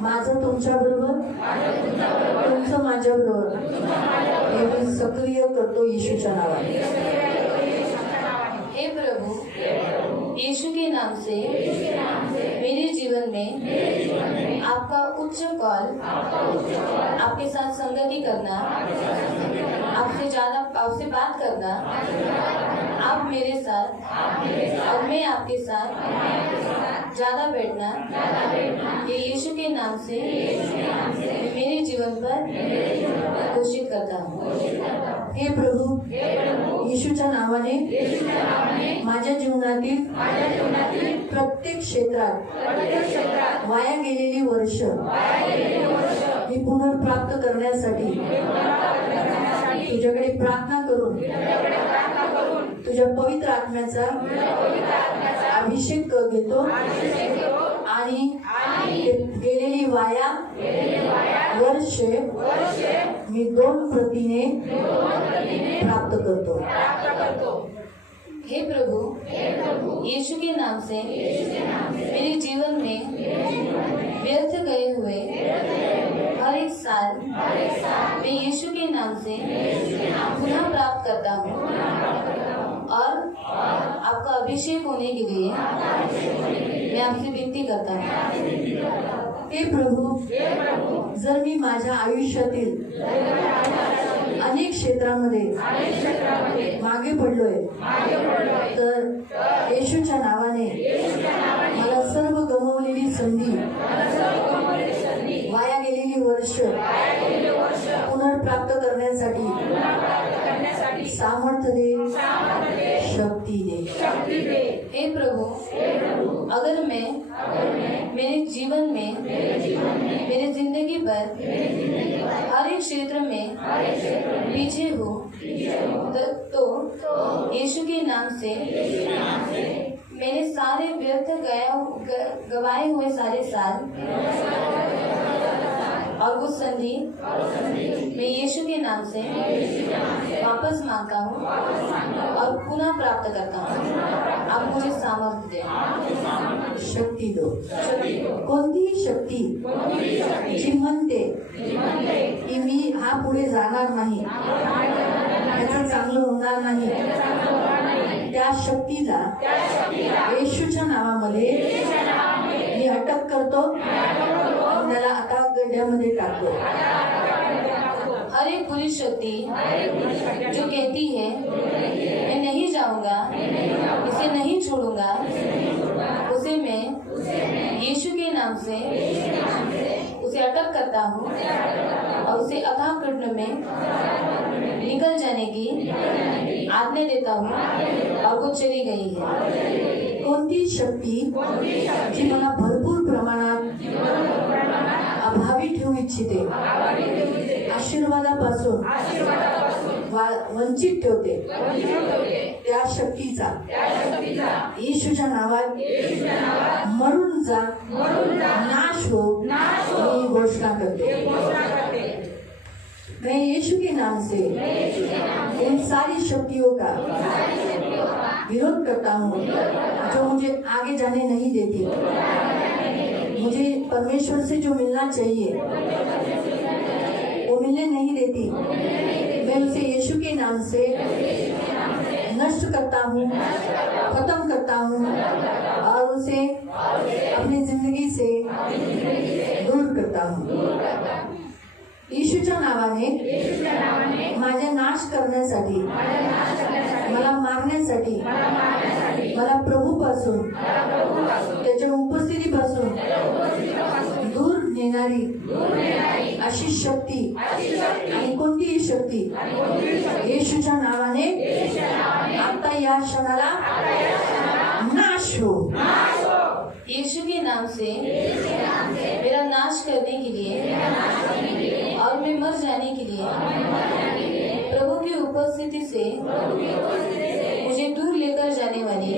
माझं तुमच्या बरोबर, तुमचं माझ्या बरोबर हे मी सक्रिय करतो येशूच्या नावाने. हे प्रभु यीशु के नाम से मेरे जीवन में आपका उच्च कॉल, आपके साथ संगति करना, आपसे बात करना, आप मेरे साथ और मैं आपके साथ ज्यादा बैठना, ये यीशु के नाम से मैं मेरे जीवन पर घोषित करता हूँ। हे प्रभू, येशूच्या नावाने माझ्या जीवनातील प्रत्येक क्षेत्रात वाया गेलेली वर्ष मी पुनर्प्राप्त करण्यासाठी तुझ्याकडे प्रार्थना करून तुझ्या पवित्र आत्म्याचा अभिषेक घेतो आणि गेलेली वाया वर्षे मी 2 प्रतीने प्राप्त करतो। हे प्रभु, यीशु के नाम से मेरे जीवन में व्यर्थ गए हुए हर एक साल मैं यीशु के नाम से पुनः प्राप्त करता हूँ और आपका अभिषेक होने के लिए मैं आपसे विनती करता हूँ। हे प्रभू, जर मी माझ्या आयुष्यातील अनेक क्षेत्रामध्ये मागे पडलोय तर येशूच्या नावाने मला सर्व गमावलेली संधी, वाया गेलेली वर्ष पुनर्प्राप्त करण्यासाठी सामर्थ्य दे, शक्ती दे। हे प्रभु, अगर मैं मेरे जीवन में मेरे जिंदगी पर हर एक क्षेत्र में पीछे हूँ तो यीशु के नाम से मेरे सारे व्यर्थ गवाए हुए सारे साल और वो संधि मैं यीशु के नाम से वापस मांगता हूँ और पुनः प्राप्त करता हूँ। आप मुझे सामर्थ्य दें, शक्ती दो। कोणतीही शक्ती जी म्हणते की मी हा पुढे जाणार नाही, त्याचं चांगलं होणार नाही, त्या शक्तीला येशूच्या नावामध्ये मी अटक करतो आणि त्याला आता गड्ड्यामध्ये टाकतो। हर एक बुरी शक्ति जो कहती है मैं नहीं जाऊंगा, इसे नहीं छोड़ूंगा, उसे मैं यीशु के नाम से उसे अटक करता हूँ और उसे अथाह कुंड में निकल जाने की आज्ञा देता हूँ और वो चली गई है। कोणती शक्ती जी मला भरपूर प्रमाणात अभावी ठेवू इच्छिते, आशीर्वादापासून वंचित ठेवते, त्या शक्तीचा येशूच्या नावात मरून जा, नाश हो, मी घोषणा करते। मैं यीशु के नाम से इन सारी शक्तियों का विरोध करता हूँ जो मुझे आगे जाने नहीं देती, मुझे परमेश्वर से जो मिलना चाहिए वो मिलने नहीं देती। मैं उसे यीशु के नाम से नष्ट करता हूँ, खत्म करता हूँ और उसे अपनी जिंदगी से दूर करता हूँ। येशूच्या नावाने माझे नाश करण्यासाठी, मला मारण्यासाठी, मला प्रभूपासून, त्याच्या उपस्थितीपासून दूर नेणारी अशी शक्ती आणि कोणतीही शक्ती येशूच्या नावाने आता या क्षणाला नाश हो। यीशु के नाम से मेरा नाश करने के लिए और मैं मर जाने के लिए प्रभु की उपस्थिति से मुझे दूर लेकर जाने वाली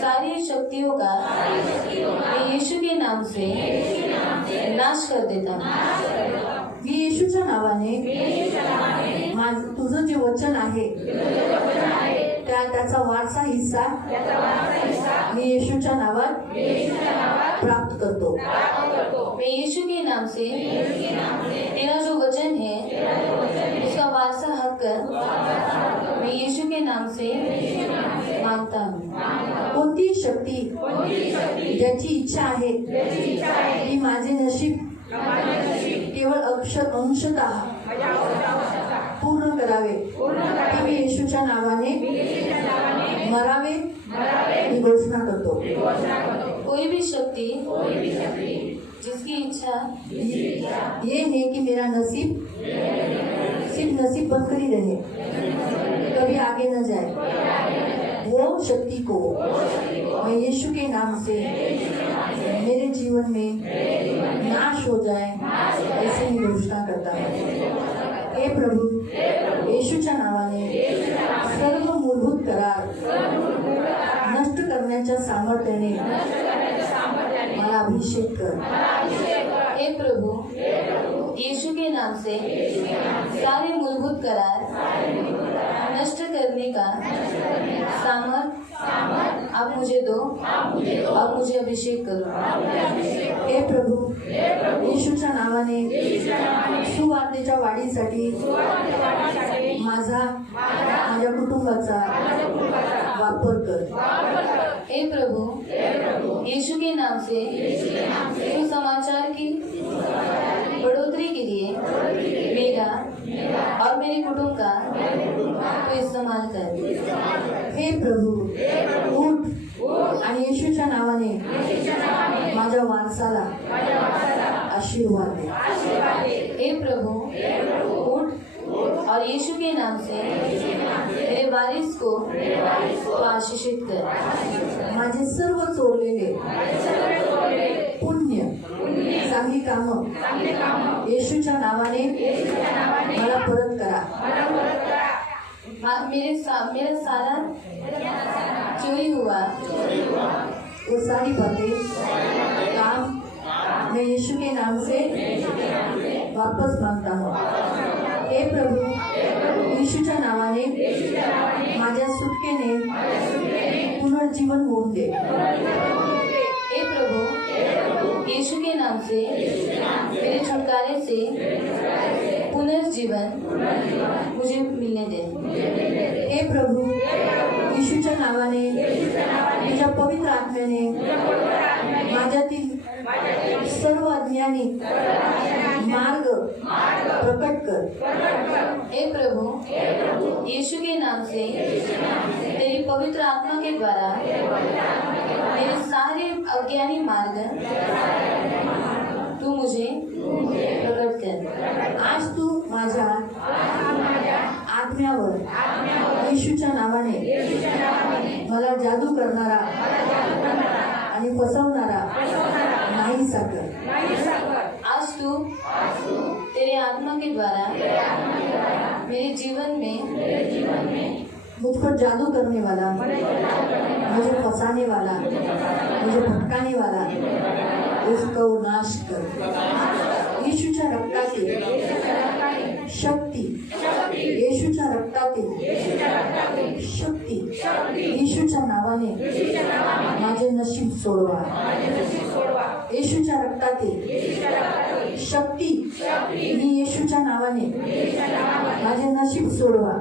सारी शक्तियों का मैं यीशु के नाम से नाश कर देता हूँ। मी येशूच्या नावाने तुझं जे वचन आहे त्याचा वारसा हिस्सा मी येशूच्या नावात प्राप्त करतो। मैं यीशु के नाम से तेरा जो वचन है उसका वारसा हक मैं यीशु के नाम से मांगता हूँ। कोणती शक्ती ज्याची इच्छा आहे की माझे नशीब केवळ अंशतः करावे की मी येशूच्या नावाने मरावे ही घोषणा करतो. कोई भी शक्ति जिसकी इच्छा ये है कि मेरा नसीब सिर्फ नसीब बनकर ही रहे, कभी आगे न जाए. वो शक्ति को मैं यीशु के नाम से मेरे जीवन में नाश हो जाए ऐसे ही घोषणा करता है. हे प्रभू, येशूच्या नावाने सर्व मूलभूत करार नष्ट करण्याच्या सामर्थ्याने मला अभिषेक कर. हे प्रभु, यीशु के नाम से सारे मूलभूत करार नष्ट करने का सामर्थ आप मुझे दो और मुझे अभिषेक करो. हे प्रभू, येशूच्या नावाने सुवार्तेच्या वाढीसाठी माझ्या कुटुंबाचा वापर कर. हे प्रभु, यीशु के नाम से सुसमाचार की बढ़ोतरी के लिए मेरा और मेरे कुटुंब का तो इस्तेमाल कर. हे प्रभू, उठ आणि येशूच्या नावाने माझ्या वारसाला आशीर्वाद दे. हे प्रभु, उठ और यीशु के नाम से मेरे वारिस को तो आशीषित कर. माझे सर्व चोरलेले पुण्य चांगली कामं येशूच्या नावाने मला परत करा. मेरा सारा चोरी हुआ वो सारी बातें काम मैं यीशु के नाम से वापस मांगता हूँ. हे प्रभु, येशूच्या नावाने माझ्या सुटकेने पुनर्जीवन होऊन दे. हे प्रभु, यीशु के नाम से मेरे छुटकारे से पुनर्जीवन मुझे मिलने दे. हे प्रभु, येशूच्या नावाने तुझ्या पवित्र आत्म्याने माझ्यातील सर्व अज्ञानी मार्ग प्रकट कर. हे प्रभु, यीशु के नाम से तेरी पवित्र आत्मा के द्वारा मेरे सारे अज्ञानी मार्ग तू मुझे प्रकट कर. आज तू माझ्या आत्म्यावर येशूच्या नावाने मला जादू करणारा आणि फसवणारा नाही साकर. आज तू तेरे आत्मा के द्वारा मेरे जीवन में मुझ पर जादू करने वाला, मुझे फंसाने वाला, मुझे भटकाने वाला उसका नाश कर. येशूच्या रक्तातील शक्ती, येशूच्या रक्तातील शक्ती येशूच्या नावाने माझे नशीब सोडवा. येशूच्या रक्तातील शक्ती ही येशूच्या नावाने माझे नशीब सोडवा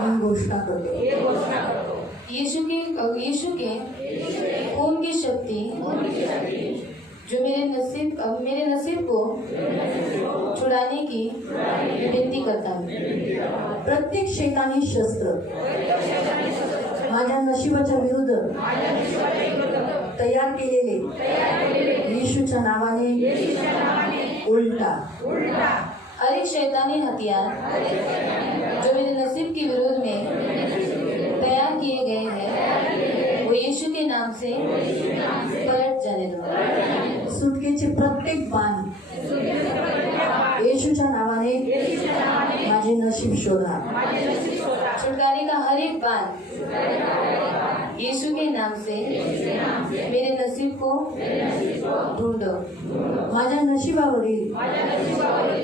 मी घोषणा करतो. यीशु के खून की शक्ति जो मेरे नसीब को छुड़ाने की विनती करता हूँ. प्रत्येक शैतानी शस्त्र माझ्या नशिबाच्या विरुद्ध तयार केलेले येशूच्या नावाने उलटा. हर एक शैतानी हथियार जो मेरे नसीब के विरोध में तैयार किए गए हैं वो यीशु के नाम से पलट जाने दो. सुटकेचे प्रत्येक बाण येशूच्या नावाने माझे नशीब शोधा. छुटकारे का हर एक बाण यीशु के नाम से मेरे नसीब को ढूंढो. माझ्या नशिबावरील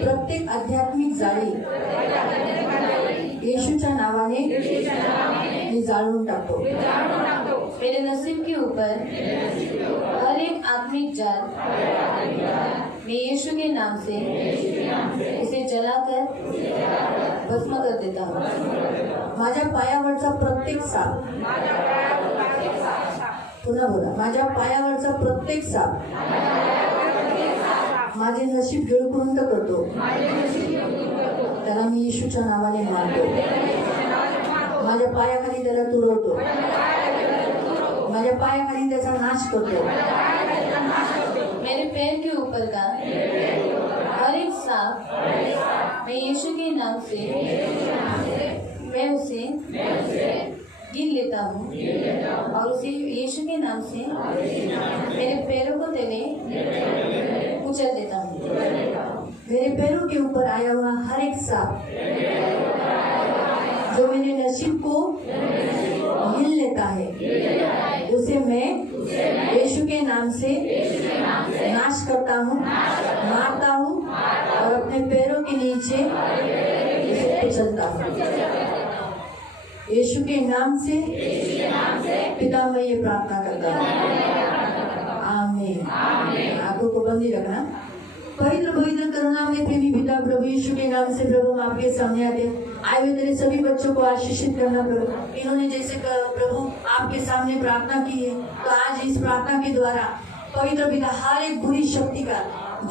प्रत्येक आध्यात्मिक जाळी येशूच्या नावाने मी जाळून टाकतो. मेरे नसीब के ऊपर हर एक आत्मिक जाल मैं यीशु के नाम से इसे जलाकर भस्म कर देता हूँ. माझ्या पायावरचा प्रत्येक साप, पुन्हा बोला, माझ्या पायावरचा प्रत्येक साप माझे नशीब गिळकुंड करतो. त्याला मी येशूच्या नावाने मारतो. माझ्या पायाखाली त्याला तुडवतो. माझ्या पायाखाली त्याचा नाश करतो. मेरे पैर के ऊपर का हर एक सांप मैं यीशु के नाम से मैं उसे गिन लेता हूँ और उसे यीशु के नाम से मेरे पैरों को तले कुचल देता हूँ. मेरे पैरों के ऊपर आया हुआ हर एक सांप जो मेरे नसीब को हिल लेता है, उसे मैं यीशु के नाम से नाश करता हूँ, मारता हूँ और अपने पैरों के नीचे उसे कुचलता हूँ. यीशु के नाम से पिता मैं ये प्रार्थना करता हूँ. आमीन. आंखों को बंदी रखना. पवित्र पवित्र करुणा में प्रेमी पिता प्रभु यीशु के नाम से प्रभु हम आपके सामने आते आए हुए तेरे सभी बच्चों को आशीषित करना प्रभु. इन्होंने जैसे प्रभु आपके सामने प्रार्थना की है, तो आज इस प्रार्थना के द्वारा पवित्र पिता हर एक बुरी शक्ति का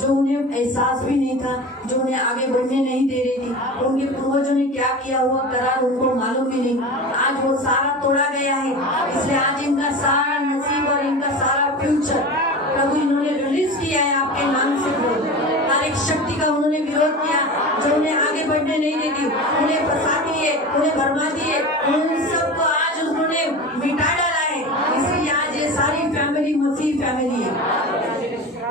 जो उन्हें एहसास भी नहीं था, जो उन्हें आगे बढ़ने नहीं दे रही थी, उनके पूर्वजों ने क्या किया हुआ करार उनको मालूम भी नहीं, आज वो सारा तोड़ा गया है. इसलिए आज इनका सारा नसीब और इनका सारा फ्यूचर प्रभु इन्होंने रिलीज किया है आपके नाम से प्रभु. हर एक शक्ति का उन्होंने विरोध किया जो उन्हें आगे बढ़ने नहीं देती, उन्हें फंसाती है, उन्हें भरमाती है, उन सबको आज उन्होंने मिटा डाला है. इसलिए आज ये सारी फैमिली मसीह फैमिली है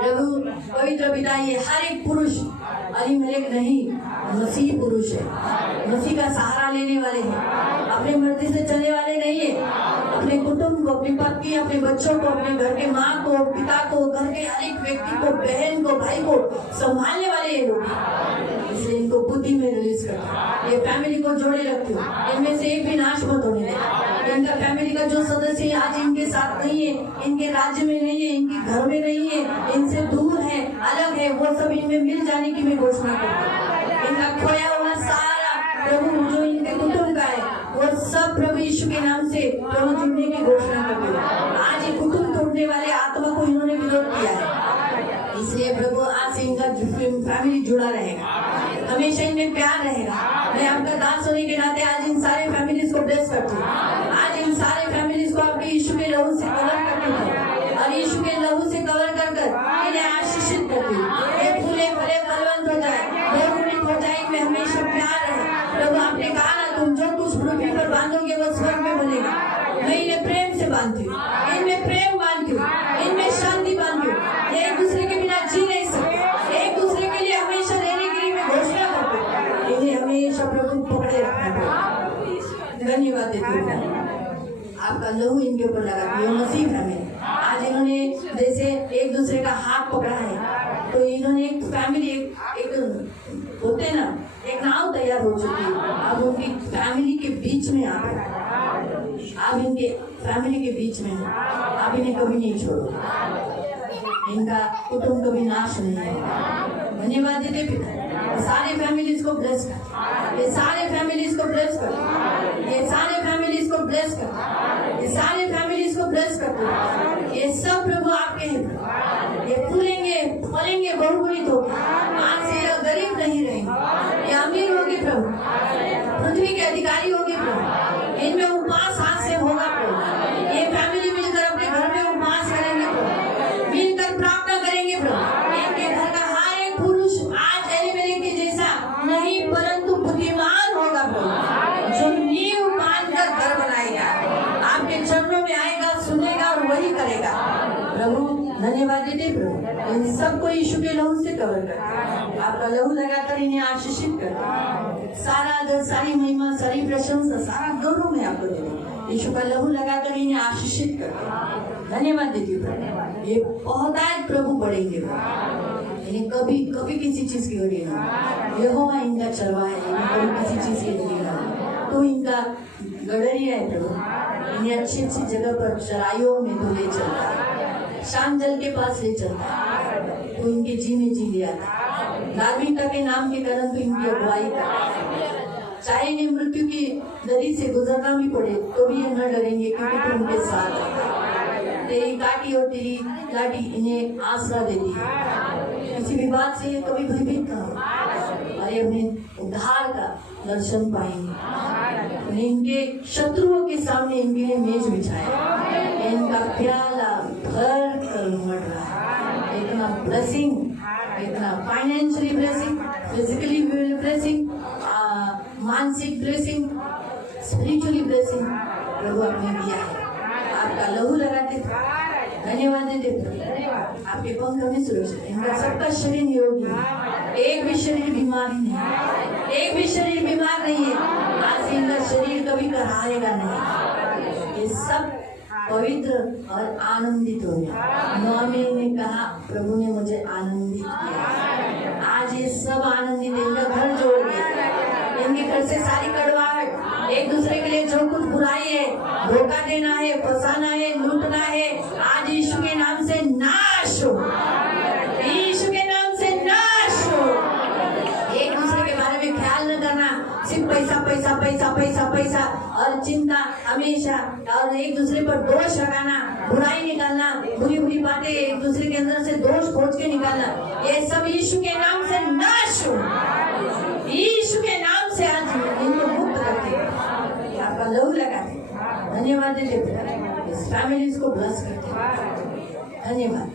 प्रभु. पवित्र पिता ये हर एक पुरुष अलीमेलेक नहीं, मसीह पुरुष है, मसीह का सहारा लेने वाले हैं, अपने मर्जी से चलने वाले नहीं है. अपने कुटुंब को, अपनी पत्नी, अपने बच्चों को, अपने घर के माँ को, पिता को, घर के हर एक व्यक्ति को, बहन को, भाई को संभालने वाले ये लोग. इसलिए इनको बुद्धि में रिलीज करता. ये फैमिली को जोड़े रखते हो, इनमें से एक भी नाश मत होने देना. इनका फैमिली का जो सदस्य आज इनके साथ नहीं है, इनके राज्य में नहीं है, इनके घर में नहीं है, इनसे दूर है, अलग है, वो सब इनमें मिल जाने की मैं घोषणा करती हूँ. इनका खोया हुआ सारा प्रभु जो इनके कुटुंब का है वो सब प्रभु यीशु के नाम से प्रभु जुड़ने की घोषणा करते हो. आज ये कुटुंब तोड़ने वाले आत्मा को इन्होंने विरोध किया है, इसलिए प्रभु आज से इनका फैमिली जुड़ा रहेगा, हमेशा इनमें प्यार रहेगा. मैं आपका दास होने के नाते आज इन सारे फैमिलीज को ब्लेस करती हूँ. आज इन सारे फैमिलीज को आपके यीशु के लहू से कवर करती हूँ और यीशु के लहू से कवर कर इन्हें आशीषित करती हूँ. ये फूले फले बलवंत हो जाए, बहुगुणित हो जाए, इनमें हमेशा प्यार रहे. प्रभु आपने कहा ना तुम जो कुछ पृथ्वी पर बांधोगे वो स्वर्ग में बनेगा. मैं इन्हें प्रेम से बांधती हूँ, इनमें प्रेम बांधती हूँ, इनमें शांति बांधती हूँ. ये एक दूसरे के बिना जी नहीं सकते, एक दूसरे के लिए हमेशा रहने के लिए मैं घोषणा करती हूँ. इन्हें हमेशा प्रभु पकड़े रखना. धन्यवाद देती हूँ. आपका लहू इनके ऊपर लगा. ये मसीह फैमिली आज इन्होंने जैसे एक दूसरे का हाथ पकड़ा है, तो इन्होंने एक फैमिली एक होते ना एक नाव तैयार हो चुकी है. अब उनकी फैमिली के बीच में आ गए, आप इनके फैमिली के बीच में हो, आप इन्हें कभी नहीं छोड़ो. इनका कुटुंब कभी नाश नहीं है. धन्यवाद देते पिता. सारे फैमिलीज को ब्लेस कर, ये सारे फैमिलीज को ब्लेस कर, ये सारे फैमिलीज को ब्लेस कर, ये सारे फैमिलीज को ब्लेस कर. ये सब प्रभु आपके हैं. ये फूलेंगे, फलेंगे, बहुगुणित होंगे. आज से ये गरीब नहीं रहेंगे, ये अमीर होंगे प्रभु, पृथ्वी के अधिकारी होंगे प्रभु. इनमें उपवास आज से होगा प्रभु. ये फैमिली मिलकर अपने घर में उपवास करेंगे प्रभु, मिलकर प्रार्थना करेंगे प्रभु. इनके घर का हर एक पुरुष आज एलीमेलेक के जैसा नहीं परंतु बुद्धिमान होगा प्रभु, जो नींव बांधकर घर बनाएगा, आपके चरणों में आएगा, सुनेगा और वही करेगा. प्रभु धन्यवाद देते प्रभु. इन सबको यीशु के लहू से कवर कर, आपका लहू लगाकर इन्हें आशीषित कर. सारा आदर, सारी महिमा, सारी प्रशंसा, सारा गौरव में आपको देते. यीशु का लहू लगाकर इन्हें आशीषित कर. धन्यवाद देती हूँ. ये बहुतायत प्रभु बढ़ेंगे, इन्हें कभी कभी किसी चीज की कमी नहीं. यहोवा इनका चरवा है, इन्हें कभी किसी चीज की कमी नहीं. तो इनका गडरिया है प्रभु, इन्हें अच्छी अच्छी जगह पर चराइयों में तो ले चलता है, शांत जल के पास ले चलता है, तो इनके जी में जी ले आता है. धार्मिकता के नाम के कारण तो इनकी अगुवाई करता है. चाहे इन्हें मृत्यु की नदी से गुजरना भी पड़े तो भी ये न डरेंगे, क्योंकि तू उनके साथ है. तेरी काटी और तेरी लाठी इन्हें आसरा देती है. किसी भी बात से ये कभी भयभीत न हो. ये अपने उद्धार का दर्शन पाएंगे। उन्हें इनके शत्रुओं के सामने इनके मेज बिछाया, इनका प्याला भर कर उमड़ रहा है। इतना ब्लेसिंग, इतना फाइनेंशियली ब्लेसिंग, फिजिकली ब्लेसिंग, मानसिक ब्लेसिंग, स्पिरिचुअली ब्लेसिंग प्रभु आपने दिया है। आपका लहू लगाते थे, धन्यवाद देते थे, आपके पंख में सुरक्षित। इनका सबका शरीर निरोगी है, एक भी शरीर बीमारी नहीं है, एक भी शरीर बीमार नहीं है। आज से इनका शरीर कभी कराएगा नहीं। ये सब पवित्र और आनंदित हो गया। नौमी ने कहा प्रभु ने मुझे आनंदित किया। आज ये सब आनंदित, इनका घर जोड़ गया। इनके घर से सारी कड़वाहट, एक दूसरे के लिए जो कुछ बुराई है, धोखा देना है, फंसाना है, लूटना है, आज यीशु के नाम से नाश हो, यीशु के नाम से नाश हो। एक दूसरे के बारे में ख्याल न करना, सिर्फ पैसा पैसा पैसा पैसा पैसा और चिंता हमेशा, और एक दूसरे पर दोष लगाना, बुराई निकालना, बुरी बुरी बातें एक दूसरे के अंदर से दोष खोज के निकालना, ये सब यीशु के नाम से नाश हो। यीशु के नाम से आज इनको मुक्त करते, आपका लहू लगाते, धन्यवाद देते, इस फैमिली को ब्लेस करते, धन्यवाद।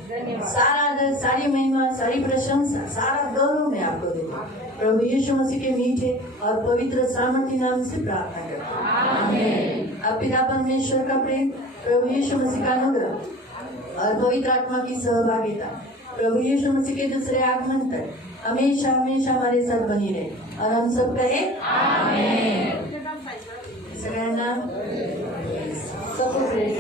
सारा आदर, सारी महिमा, सारी प्रशंसा, सारा गौरव मैं आपको देते प्रभु यीशु मसीह के मीठे और पवित्र सामर्थी नाम से प्रार्थना करते हैं, आमीन। अब पिता परमेश्वर का प्रेम, प्रभु यीशु मसीह का अनुग्रह और पवित्र आत्मा की सहभागिता प्रभु यीशु मसीह के दूसरे आगमन तक हमेशा हमेशा हमारे साथ बनी रहे। और हम सब कहे आमीन। सगळ्यांना सबको प्रेम।